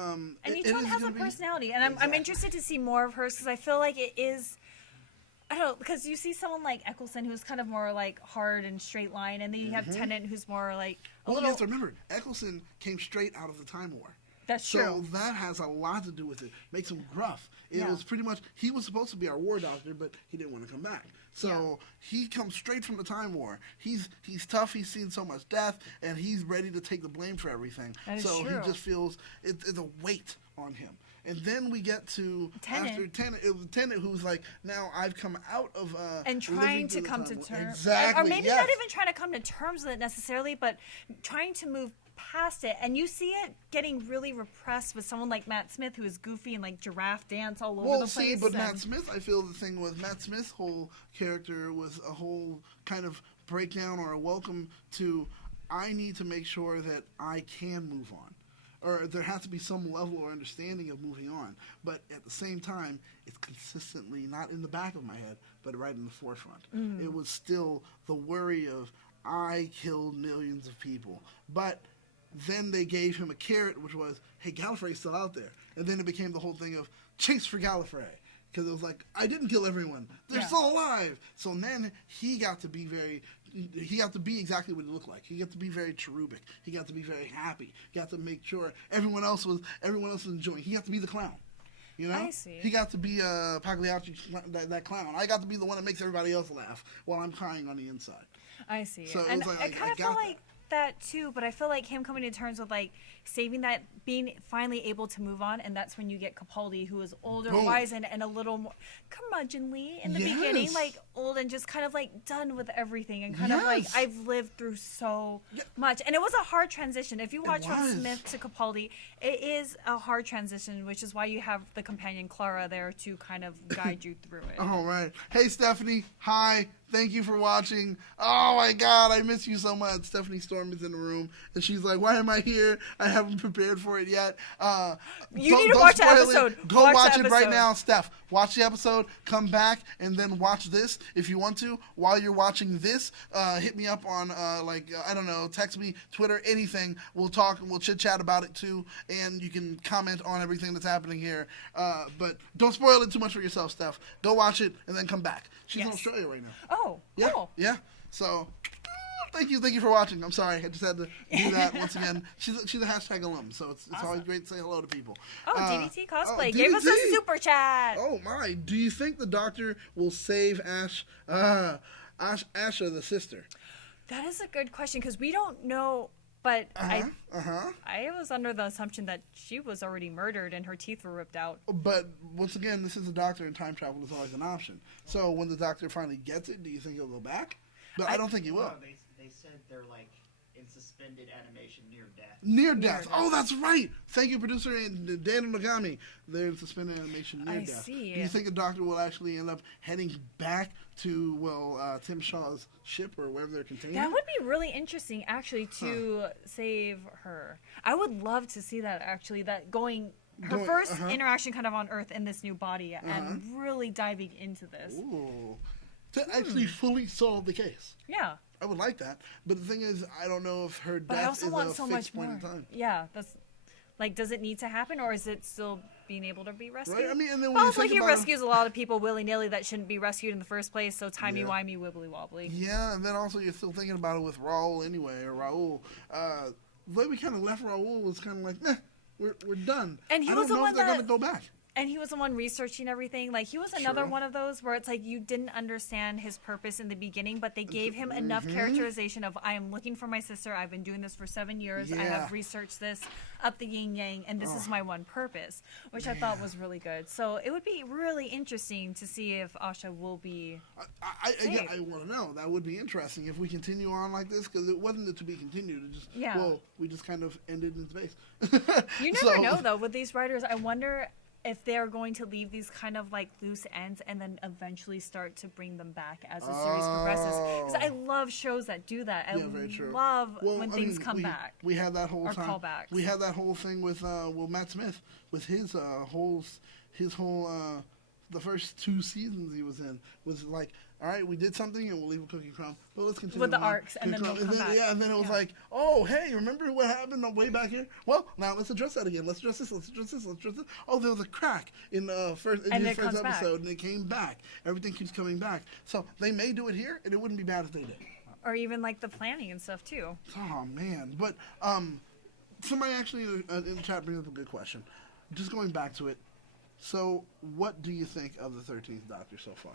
each one has a personality, and I'm interested to see more of hers, because I feel like it is... I don't know, because you see someone like Eccleston, who's kind of more like hard and straight line, and then you have Tennant, who's more like a little... you have to remember, Eccleston came straight out of the Time War. That's true. So that has a lot to do with it. Makes him gruff. It was pretty much, he was supposed to be our war doctor, but he didn't want to come back. So he comes straight from the Time War. He's tough. He's seen so much death, and he's ready to take the blame for everything. That is so true. He just feels it's a weight on him. And then we get to after Tennant, who's like, now I've come out of and trying to come to terms, exactly, or maybe not even trying to come to terms with it necessarily, but trying to move past it. And you see it getting really repressed with someone like Matt Smith, who is goofy and like giraffe dance all over the place. But Matt Smith, I feel the thing with Matt Smith's whole character was a whole kind of breakdown or a welcome to, I need to make sure that I can move on. Or there has to be some level or understanding of moving on. But at the same time, it's consistently not in the back of my head, but right in the forefront. It was still the worry of, I killed millions of people. But then they gave him a carrot, which was, hey, Gallifrey's still out there. And then it became the whole thing of, chase for Gallifrey. Because it was like, I didn't kill everyone. They're still alive. So then he got to be exactly what he looked like. He got to be very cherubic. He got to be very happy. He got to make sure everyone else was enjoying. He got to be the clown. You know? I see. He got to be Pagliacci, that clown. I got to be the one that makes everybody else laugh while I'm crying on the inside. I see. So and it was like, I kind of feel like that too, but I feel like him coming to terms with like saving that, being finally able to move on, and that's when you get Capaldi, who is older, wise, and a little more curmudgeonly in the beginning, like old and just kind of like done with everything, and kind of like, I've lived through so much, and it was a hard transition. If you watch from Smith to Capaldi, it is a hard transition, which is why you have the companion Clara there to kind of guide you through it. All right. Hey, Stephanie. Hi. Thank you for watching. Oh, my God. I miss you so much. Stephanie Storm is in the room, and she's like, why am I here? I haven't prepared for it yet. You need to watch the episode. Go watch it right now, Steph. Watch the episode, come back, and then watch this if you want to. While you're watching this, hit me up on, I don't know, text me, Twitter, anything. We'll talk and we'll chit-chat about it, too, and you can comment on everything that's happening here. But don't spoil it too much for yourself, Steph. Go watch it, and then come back. She's in Australia right now. Oh, yeah, cool. Yeah. So, thank you for watching. I'm sorry, I just had to do that once again. She's a hashtag alum, so it's awesome. Always great to say hello to people. Oh, DDT Cosplay gave us a super chat. Oh my! Do you think the Doctor will save Asha, the sister? That is a good question, because we don't know. But I was under the assumption that she was already murdered and her teeth were ripped out. But once again, this is a Doctor, and time travel is always an option. So when the Doctor finally gets it, do you think he'll go back? But I don't think he will. No, they said they're like in suspended animation near death. Near death. Oh, that's right. Thank you, producer and Daniel Nagami. They're in suspended animation near death. See. Do you think the Doctor will actually end up heading back to Tim Shaw's ship or wherever they're contained? That would be really interesting, actually, to save her. I would love to see that, actually. That her first interaction kind of on Earth in this new body, and really diving into this. Ooh. To actually fully solve the case. Yeah. I would like that, but the thing is, I don't know if her But I death also is want a so fixed much point more. in time. Yeah, that's like, does it need to happen, or is it still being able to be rescued? Right? I mean, and then But when you also, think he about rescues a lot of people willy nilly that shouldn't be rescued in the first place. So timey-wimey, wibbly-wobbly. Yeah, and then also you're still thinking about it with Raul anyway, or Raul. The way we kind of left Raul was kind of like, nah, we're done. And he I was don't the know one if they're that- going to go back. And he was the one researching everything. Like, he was another Sure. one of those where it's like you didn't understand his purpose in the beginning, but they gave him enough characterization of, I am looking for my sister. I've been doing this for 7 years. I Yeah. have researched this up the yin yang, and this is my one purpose, which I thought was really good. So it would be really interesting to see if Asha will be. Again, I want to know. That would be interesting if we continue on like this, because it wasn't to be continued. It just, well, we just kind of ended in space. You never know, though, with these writers. I wonder if they're going to leave these kind of like loose ends and then eventually start to bring them back as the series progresses. Because I love shows that do that. I very true. love when things come back. We had that whole Or time. callbacks. We had that whole thing with Matt Smith with his whole the first 2 seasons he was in was like, all right, we did something and we'll leave a cookie crumb, but let's continue With the on. arcs, and then they'll come back. Yeah, and then it was like, oh, hey, remember what happened way back here? Well, now let's address that again. Let's address this. Let's address this. Let's address this. Oh, there was a crack in his first episode, and it came back. Everything keeps coming back. So they may do it here, and it wouldn't be bad if they did. Or even like the planning and stuff too. Oh man, but somebody actually in the chat brings up a good question. Just going back to it. So, what do you think of the 13th Doctor so far?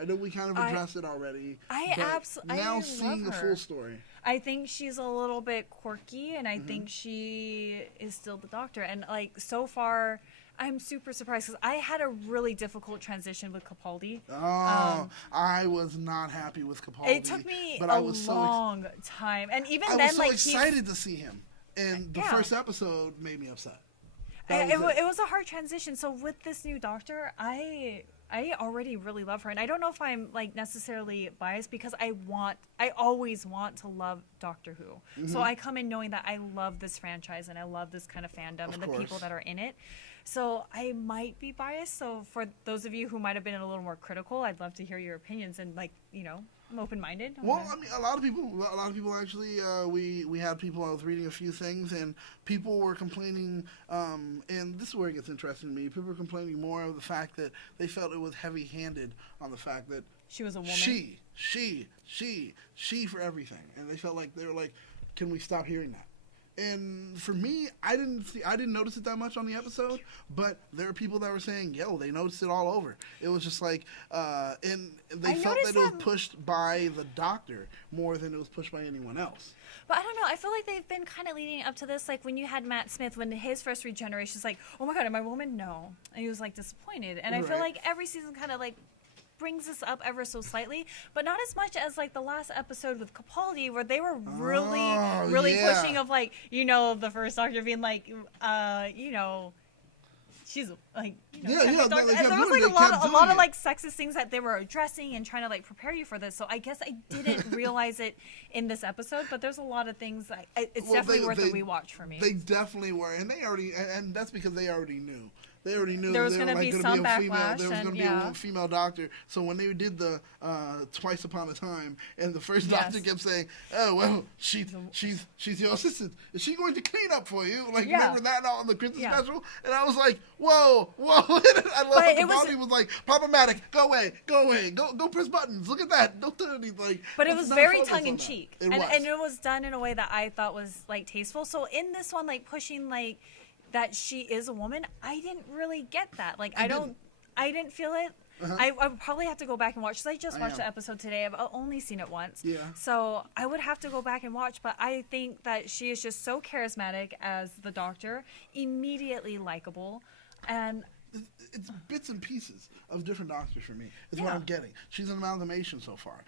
I know we kind of addressed it already. Now seeing the full story. I think she's a little bit quirky, and I think she is still the Doctor. And like so far, I'm super surprised because I had a really difficult transition with Capaldi. I was not happy with Capaldi. It took me long time, and even I then, was so excited to see him, and the first episode made me upset. It was a hard transition. So with this new Doctor, I already really love her, and I don't know if I'm like necessarily biased because I always want to love Doctor Who. So I come in knowing that I love this franchise and I love this kind of fandom and the people that are in it. So I might be biased. So for those of you who might have been a little more critical, I'd love to hear your opinions, and like, you know, I'm open-minded. Well, I mean, a lot of people actually, we had people, I was reading a few things, and people were complaining, and this is where it gets interesting to me, people were complaining more of the fact that they felt it was heavy-handed on the fact that she was a woman. She for everything. And they felt like, they were like, can we stop hearing that? And for me, I didn't notice it that much on the episode, but there are people that were saying, yo, they noticed it all over. It was just like, and they felt that it was pushed by the Doctor more than it was pushed by anyone else. But I don't know. I feel like they've been kind of leading up to this. Like when you had Matt Smith, when his first regeneration, it's like, oh my God, am I a woman? No. And he was like disappointed. And I feel like every season kind of like brings this up ever so slightly, but not as much as like the last episode with Capaldi, where they were really pushing of like, you know, the first Doctor being like, you know, she's like, you know, and there was like a lot of like sexist things that they were addressing and trying to like prepare you for this. So I guess I didn't realize it in this episode, but there's a lot of things it's definitely worth a rewatch for me. They definitely were, and they already, and that's because they already knew. They already knew there was going to be some backlash. There was going to be a female Doctor. So when they did the Twice Upon a Time, and the first Doctor kept saying, "Oh well, she's your assistant. Is she going to clean up for you?" Like remember that on the Christmas special? And I was like, "Whoa!" I love how Capaldi was like, "Problematic. Go away. Go press buttons. Look at that. Don't do anything." Like, but it was very tongue in cheek, and it was done in a way that I thought was like tasteful. So in this one, like pushing like that she is a woman, I didn't really get that. Like I didn't feel it. I would probably have to go back and watch, because I just watched the episode today. I've only seen it once. So I would have to go back and watch, but I think that she is just so charismatic as the Doctor, immediately likable, and it's bits and pieces of different Doctors for me. Is what I'm getting. She's an amalgamation so far.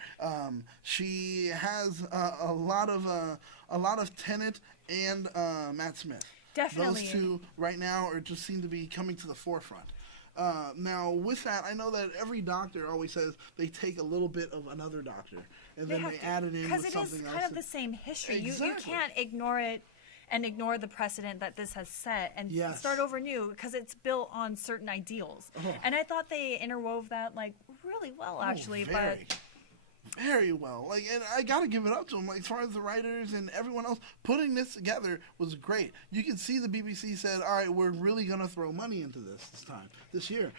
She has a lot of Tennant and Matt Smith. Definitely. Those two right now just seem to be coming to the forefront. Now, with that, I know that every Doctor always says they take a little bit of another Doctor, and then they add it in with something else. Because it is kind of the same history. Exactly. You can't ignore it and ignore the precedent that this has set and start over new, because it's built on certain ideals. And I thought they interwove that like really well, actually. But very well. Like, and I gotta give it up to them. Like, as far as the writers and everyone else putting this together was great. You can see the BBC said, "All right, we're really gonna throw money into this year."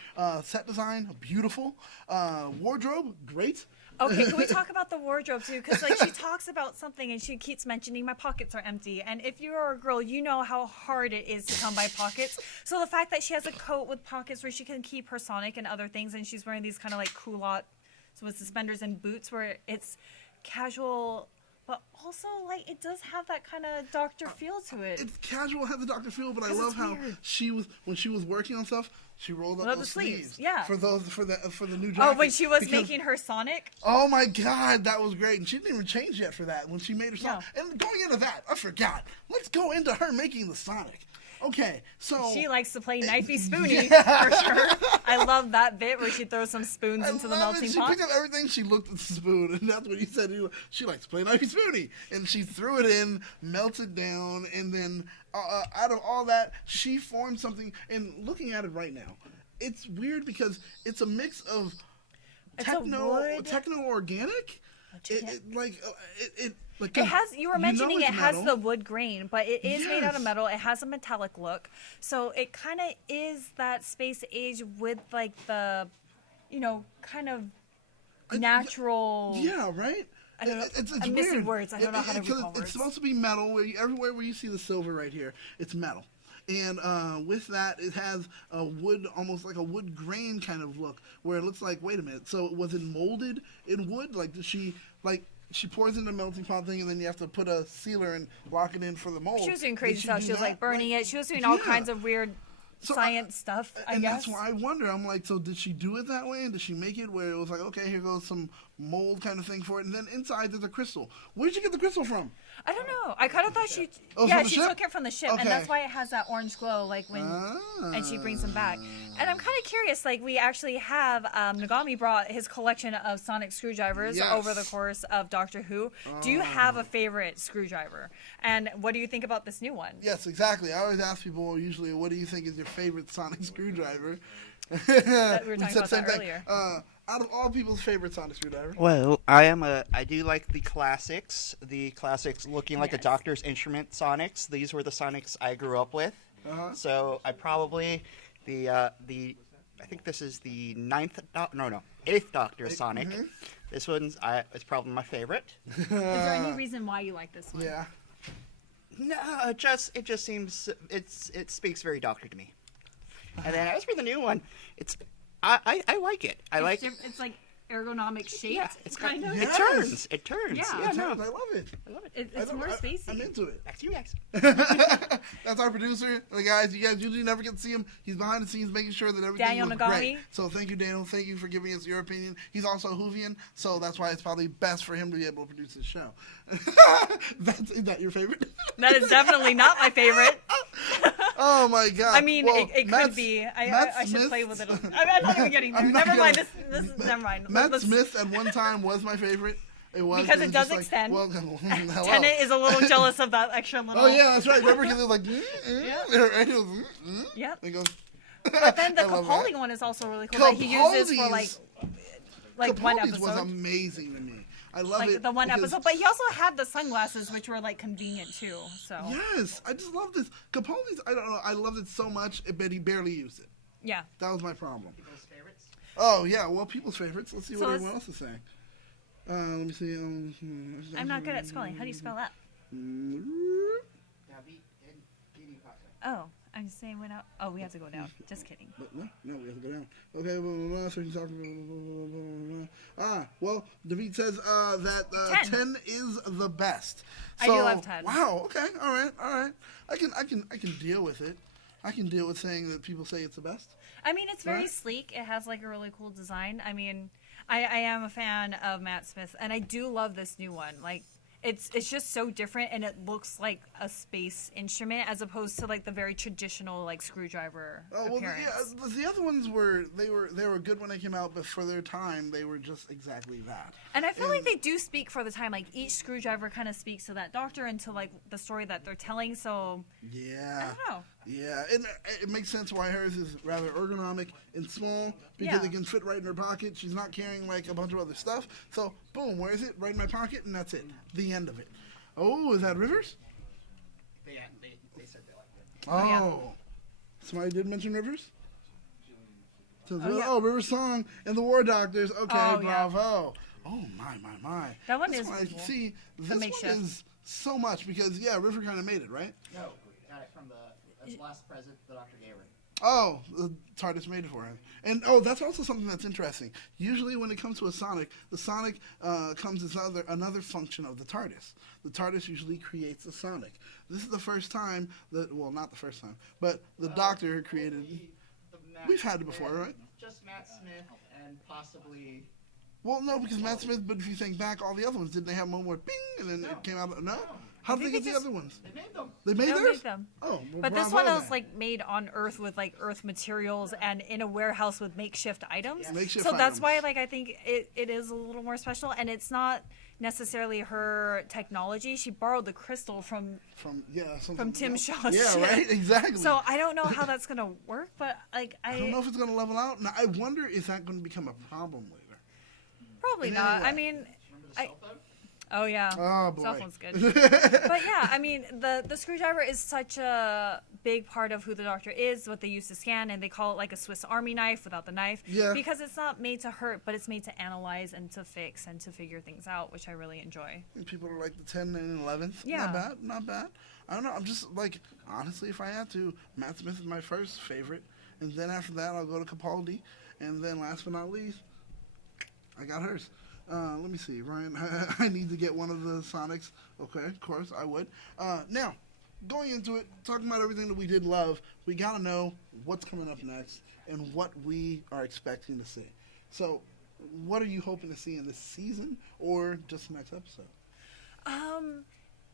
Set design, beautiful. Wardrobe, great. Okay, can we talk about the wardrobe too? Because like she talks about something and she keeps mentioning my pockets are empty. And if you're a girl, you know how hard it is to come by pockets. So the fact that she has a coat with pockets where she can keep her Sonic and other things, and she's wearing these kind of like culottes with suspenders and boots where it's casual, but also like it does have that kind of doctor feel to it. It's casual, has the doctor feel, but I love how when she was working on stuff, she rolled up those sleeves. Yeah. For the new jacket. Oh, when she was making her Sonic? Oh my God, that was great. And she didn't even change yet for that when she made her Sonic. No. And going into that, I forgot. Let's go into her making the Sonic. Okay, so she likes to play knifey spoony for sure. I love that bit where she throws some spoons into the melting pot. She picked up everything. She looked at the spoon, and that's what he said. She likes to play knifey spoony, and she threw it in, melted down, and then out of all that, she formed something. And looking at it right now, it's weird because it's a mix of techno organic. It has. You were mentioning it has the wood grain, but it is made out of metal. It has a metallic look, so it kind of is that space age with like the, kind of natural. Yeah, right. I don't know. It's I'm weird. missing words. I don't know how to recall words. It's supposed to be metal. Everywhere where you see the silver right here, it's metal. And with that, it has a wood, almost like a wood grain kind of look, where it looks like, wait a minute, so was it molded in wood? Like, she pours in the melting pot thing, and then you have to put a sealer and lock it in for the mold. She was doing crazy stuff. She was like burning it. She was doing all kinds of weird science stuff, I guess. And that's why I wonder. I'm like, so did she do it that way? And did she make it where it was like, okay, here goes some mold kind of thing for it, and then inside there's a crystal. Where did you get the crystal from? I don't know. I kind of thought she took it from the ship, and that's why it has that orange glow, like when, and she brings them back. And I'm kind of curious, like we actually have, Nagami brought his collection of sonic screwdrivers over the course of Doctor Who. Do you have a favorite screwdriver? And what do you think about this new one? Yes, exactly. I always ask people usually, what do you think is your favorite sonic screwdriver? We were talking about that earlier. Out of all people's favorite sonic screwdriver. Well, I do like the classics. The classics looking like a doctor's instrument sonics. These were the sonics I grew up with. So I probably I think this is the 8th Doctor Sonic. This one's it's probably my favorite. Is there any reason why you like this one? Yeah. No, it just seems it speaks very Doctor to me. And then as for the new one, I like it. It's like ergonomic shaped. Yeah, it's kind of. Yes. It turns. Yeah, I love it. It's more spacey. I'm into it. Back to you guys. That's our producer. The guys, you guys usually never get to see him. He's behind the scenes making sure that everything Daniel looks Nagami. great. So thank you, Daniel. Thank you for giving us your opinion. He's also Whovian, so that's why it's probably best for him to be able to produce this show. Is that your favorite? That is definitely not my favorite. Oh my God! I mean, well, it could be. I should play with it. I'm not even getting there. Never mind. This is never mind. Matt Smith at one time was my favorite. It was because it does extend. Like, well, Tennant is a little jealous of that extra little. Oh yeah, that's right. Remember because it was like, Yep. It goes. But then the Capaldi one is also really cool. That he uses for like one episode. Was amazing to me. I love like it. The one episode, but he also had the sunglasses, which were like convenient too. So yes, I just love this. Capaldi's, I don't know, I loved it so much, but he barely used it. Yeah, that was my problem. People's favorites? Oh yeah, well, people's favorites. Let's see what everyone else is saying. Let me see. I'm not good at spelling. How do you spell that? Oh, I'm just saying went out. Oh, we have to go down. Just kidding. But no, we have to go down. Okay, so you're talking. Well, David says that 10 is the best. So, I do love 10. Wow. Okay. All right. I can deal with it. I can deal with saying that people say it's the best. I mean, it's very sleek. It has like a really cool design. I mean, I am a fan of Matt Smith, and I do love this new one. Like, it's just so different, and it looks like a space instrument as opposed to like the very traditional like screwdriver appearance. The other ones were good when they came out, but for their time they were just exactly that. And I feel like they do speak for the time. Like each screwdriver kind of speaks to that doctor and to like the story that they're telling. So yeah, I don't know. Yeah, and it makes sense why hers is rather ergonomic and small because it can fit right in her pocket. She's not carrying like a bunch of other stuff. So boom, where is it? Right in my pocket, and that's it. The end of it. Oh, is that Rivers? They said they liked it. Oh, somebody did mention Rivers. Oh, Rivers' song and the War Doctors. Okay, Oh, yeah. bravo. Oh my. That one This is really cool. See, this one makeshift. is so much because River kind of made it, right? No, got it from the last present the doctor gave her. Oh, the TARDIS made it for him. And, that's also something that's interesting. Usually when it comes to a Sonic, the Sonic comes as another function of the TARDIS. The TARDIS usually creates a Sonic. This is the first time not the first time, but the Doctor created... We've had it before, right? Just Matt Smith and possibly... Well, no, because Matt Smith, but if you think back, all the other ones, didn't they have one more bing, and then it came out? No? How did they get the other ones? They made them. They made They'll theirs? make them. Oh, well, But this bravo one then. was like made on Earth with like Earth materials and in a warehouse with makeshift items. Makeshift So that's items. why like I think it is a little more special, and it's not necessarily her technology. She borrowed the crystal from Tim Shaw's Yeah, ship. right? Exactly. So I don't know how that's gonna work, but like I don't know if it's going to level out. Now, I wonder if that's going to become a problem later. probably in not. any I way. mean, Remember the cell phone? oh yeah, Oh, boy. cell phone's good. But yeah, I mean, the screwdriver is such a big part of who the Doctor is, what they use to scan, and they call it like a Swiss Army knife without the knife. Yeah. Because it's not made to hurt, but it's made to analyze and to fix and to figure things out, which I really enjoy. And people are like the 10 and 11th. Yeah. Not bad. I don't know. I'm just like, honestly, if I had to, Matt Smith is my first favorite. And then after that, I'll go to Capaldi. And then last but not least, I got hers. Let me see, Ryan. I need to get one of the Sonics. Okay, of course, I would. Now, going into it, talking about everything that we did love, we got to know what's coming up next and what we are expecting to see. So, what are you hoping to see in this season or just the next episode?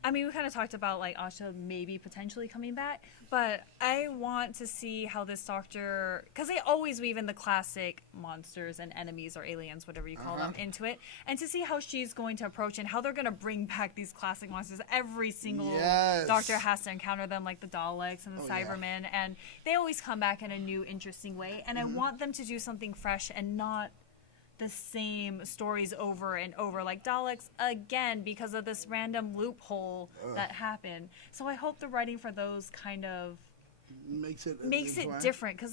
I mean, we kind of talked about like Asha maybe potentially coming back, but I want to see how this Doctor, because they always weave in the classic monsters and enemies or aliens, whatever you call them, into it, and to see how she's going to approach and how they're going to bring back these classic monsters. Every single Yes. Doctor has to encounter them, like the Daleks and the Oh, yeah. Cybermen, and they always come back in a new, interesting way. And I want them to do something fresh and not the same stories over and over, like Daleks again because of this random loophole that happened. So I hope the writing for those kind of Makes it different, because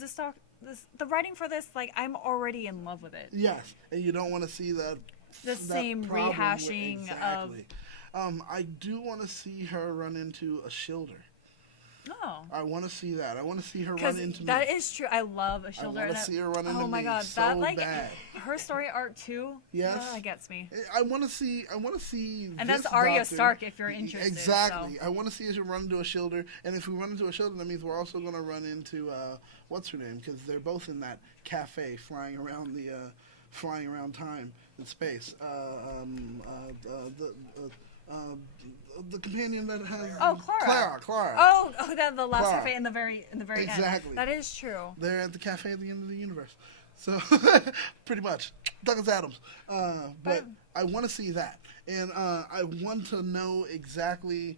the writing for this, like, I'm already in love with it. Yes, and you don't want to see that same problem rehashing exactly. I do want to see her run into a Shilder. Oh, I want to see that. I want to see her because run into that me. is true. I love a I shoulder. want to and see her run into me. Oh my god, so that like bad. her story arc too. Yes. That gets me. I want to see. And this that's Arya Doctor- Stark if you're interested. Exactly. So. I want to see her run into a Shilder, and if we run into a Shilder, that means we're also going to run into what's her name? Because they're both in that cafe flying around time and space. The companion that has Clara. Oh, the last Clara. cafe in the very Exactly. end. That is true. They're at the cafe at the end of the universe. So, pretty much. Douglas Adams. But I want to see that. And I want to know exactly...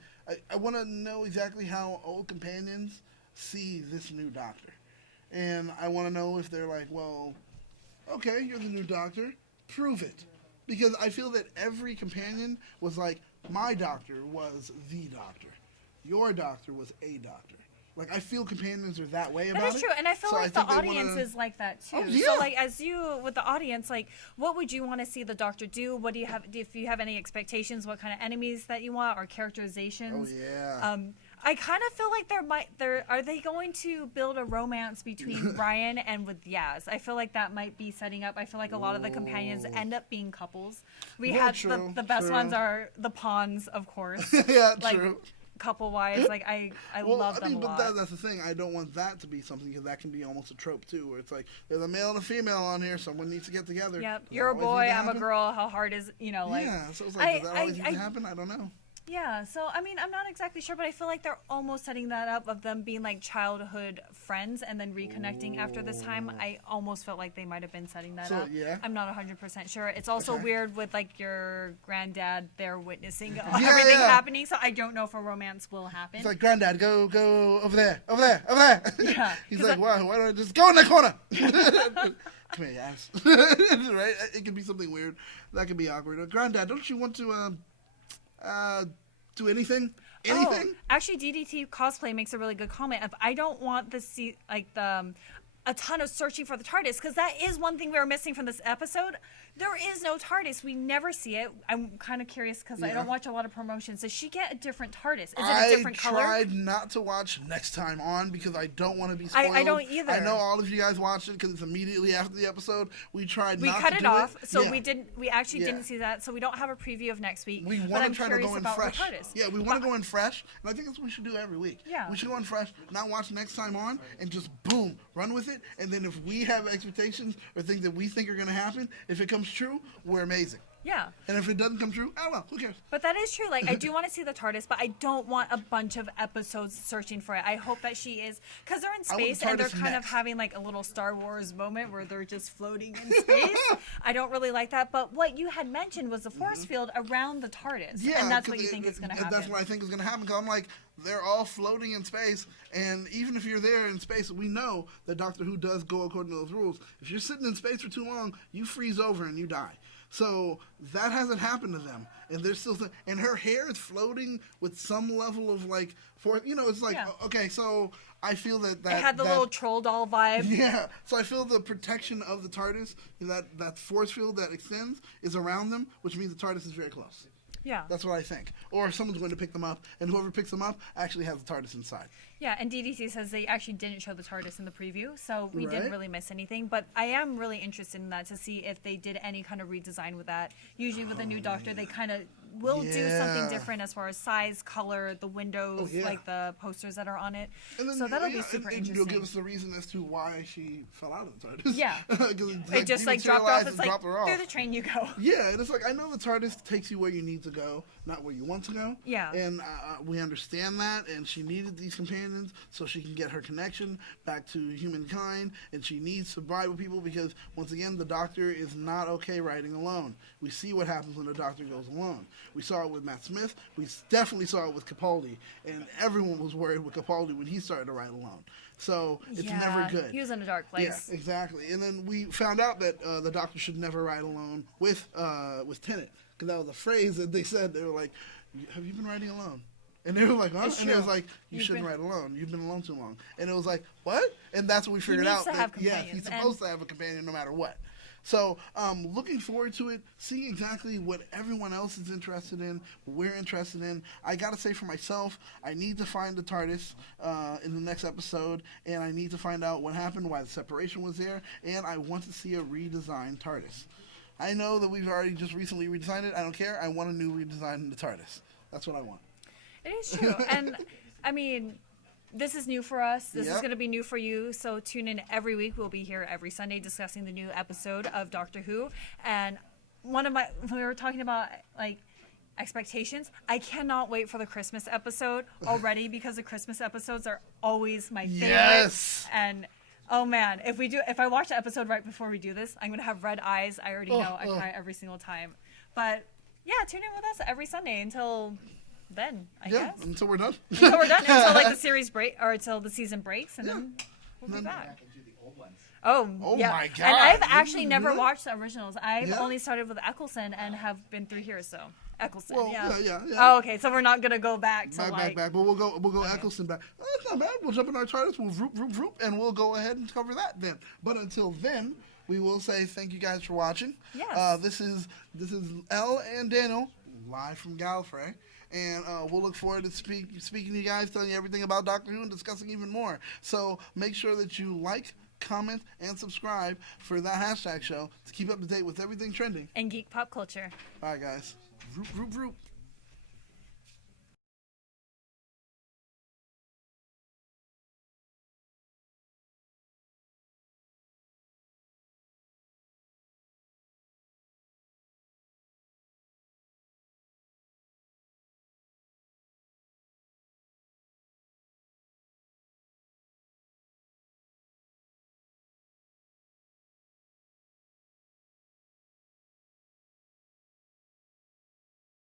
I want to know exactly how old companions see this new Doctor. And I want to know if they're like, well, okay, you're the new Doctor. Prove it. Because I feel that every companion was like, my Doctor was the Doctor. Your Doctor was a Doctor. Like, I feel companions are that way about it. That is true, and I feel like the audience is like that too. Oh, yeah. So, like, as you with the audience, like, what would you want to see the Doctor do? What do you have? If you have any expectations, what kind of enemies that you want or characterizations? Oh yeah. I kind of feel like are they going to build a romance between Ryan and with Yaz? I feel like that might be setting up. I feel like a lot of the companions end up being couples. We Yeah, had true, the best true. ones are the pawns, of course. Yeah, like, true. couple-wise. Like, I love them a lot. But that's the thing. I don't want that to be something, because that can be almost a trope, too, where it's like, there's a male and a female on here, someone needs to get together. Yep. Does You're a that always boy, need to I'm a happen? girl. How hard is, like... Yeah, so it's like, does that always need to happen? I don't know. Yeah, so, I mean, I'm not exactly sure, but I feel like they're almost setting that up of them being, like, childhood friends and then reconnecting after this time. I almost felt like they might have been setting that up. Yeah. I'm not 100% sure. It's also weird with, like, your granddad there witnessing Yeah, everything yeah. happening, so I don't know if a romance will happen. It's like, Granddad, go over there, over there, over there. Yeah, He's like, why don't I just go in the corner? Come here, guys. Right? It could be something weird. That could be awkward. Granddad, don't you want to do anything? Anything? Oh, actually, DDT cosplay makes a really good comment. If I don't want a ton of searching for the TARDIS, because that is one thing we were missing from this episode. There is no TARDIS. We never see it. I'm kind of curious because I don't watch a lot of promotions. Does she get a different TARDIS? Is it a different color? I tried not to watch Next Time On because I don't want to be spoiled. I don't either. I know all of you guys watched it because it's immediately after the episode. We tried not to cut it off, so Yeah. we actually didn't see that, so we don't have a preview of next week. We but want I'm to try to curious go in about fresh. the TARDIS. Yeah, we want to go in fresh, and I think that's what we should do every week. Yeah. We should go in fresh, not watch Next Time On, and just boom, run with it. And then if we have expectations or things that we think are going to happen, if it comes true, we're amazing. Yeah. And if it doesn't come true, oh well, who cares? But that is true. Like, I do want to see the TARDIS, but I don't want a bunch of episodes searching for it. I hope that she is, because they're in I want space the and they're TARDIS kind of next. having like a little Star Wars moment where they're just floating in space. I don't really like that. But what you had mentioned was the force field around the TARDIS. Yeah, And that's 'cause what you think is going to happen. That's what I think is going to happen. Because I'm like, they're all floating in space, and even if you're there in space, we know that Doctor Who does go according to those rules. If you're sitting in space for too long, you freeze over and you die. So that hasn't happened to them, and they're still. And her hair is floating with some level of like, it's like okay. So I feel that it had the little troll doll vibe. Yeah. So I feel the protection of the TARDIS, that force field that extends, is around them, which means the TARDIS is very close. Yeah. That's what I think. Or someone's going to pick them up, and whoever picks them up actually has the TARDIS inside. Yeah, and DDT says they actually didn't show the TARDIS in the preview, so we Right. didn't really miss anything. But I am really interested in that to see if they did any kind of redesign with that. Usually with a new Doctor, they kind of will do something Yeah. different as far as size, color, the windows, yeah. like the posters that are on it. And then, So that'll be super and interesting. you'll give us the reason as to why she fell out of the TARDIS. Yeah. 'Cause It just like dropped off. dematerialized It's and like dropped her off. through the train you go. Yeah, and it's like, I know the TARDIS takes you where you need to go, not where you want to go. Yeah. And we understand that, and she needed these companions so she can get her connection back to humankind, and she needs to ride with people because, once again, the Doctor is not okay riding alone. We see what happens when the Doctor goes alone. We saw it with Matt Smith. We definitely saw it with Capaldi, and everyone was worried with Capaldi when he started to ride alone. So it's never good. He was in a dark place. Yeah, exactly. And then we found out that the Doctor should never ride alone with Tennant, because that was a phrase that they said. They were like, "Have you been riding alone?" And they were like, "Huh?" It's And it was true. like, "You You've shouldn't been- ride alone. You've been alone too long." And it was like, "What?" And that's what we figured needs out. to have that, yeah, companions, he's supposed to have a companion no matter what. So, looking forward to it, seeing exactly what everyone else is interested in, what we're interested in. I gotta say for myself, I need to find the TARDIS in the next episode, and I need to find out what happened, why the separation was there, and I want to see a redesigned TARDIS. I know that we've already just recently redesigned it. I don't care. I want a new redesign in the TARDIS. That's what I want. It is true. And, I mean, this is new for us. This is Yep. going to be new for you. So tune in every week. We'll be here every Sunday discussing the new episode of Doctor Who. And when we were talking about, like, expectations, I cannot wait for the Christmas episode already because the Christmas episodes are always my favorite. Yes. And oh man, if I watch the episode right before we do this, I'm going to have red eyes. I already know. I cry every single time. But yeah, tune in with us every Sunday until then, I Yeah, guess. until we're done. Until we're done, until like the series break or until the season breaks, and then we'll be back. Back into the old ones. Oh Oh yeah. my God, And I've really? actually never Really? watched the originals. I've Yeah? only started with Eccleston and have been through here. So Eccleston, Well, yeah. yeah. Oh, okay. So we're not gonna go back to Back. But we'll go Eccleston back. Oh, that's not bad. We'll jump in our TARDIS. We'll vroom, and we'll go ahead and cover that then. But until then, we will say thank you guys for watching. Yes. This is Elle and Daniel live from Gallifrey. And we'll look forward to speaking to you guys, telling you everything about Doctor Who and discussing even more. So make sure that you like, comment, and subscribe for that hashtag show to keep up to date with everything trending. And geek pop culture. All right, guys. Vroom.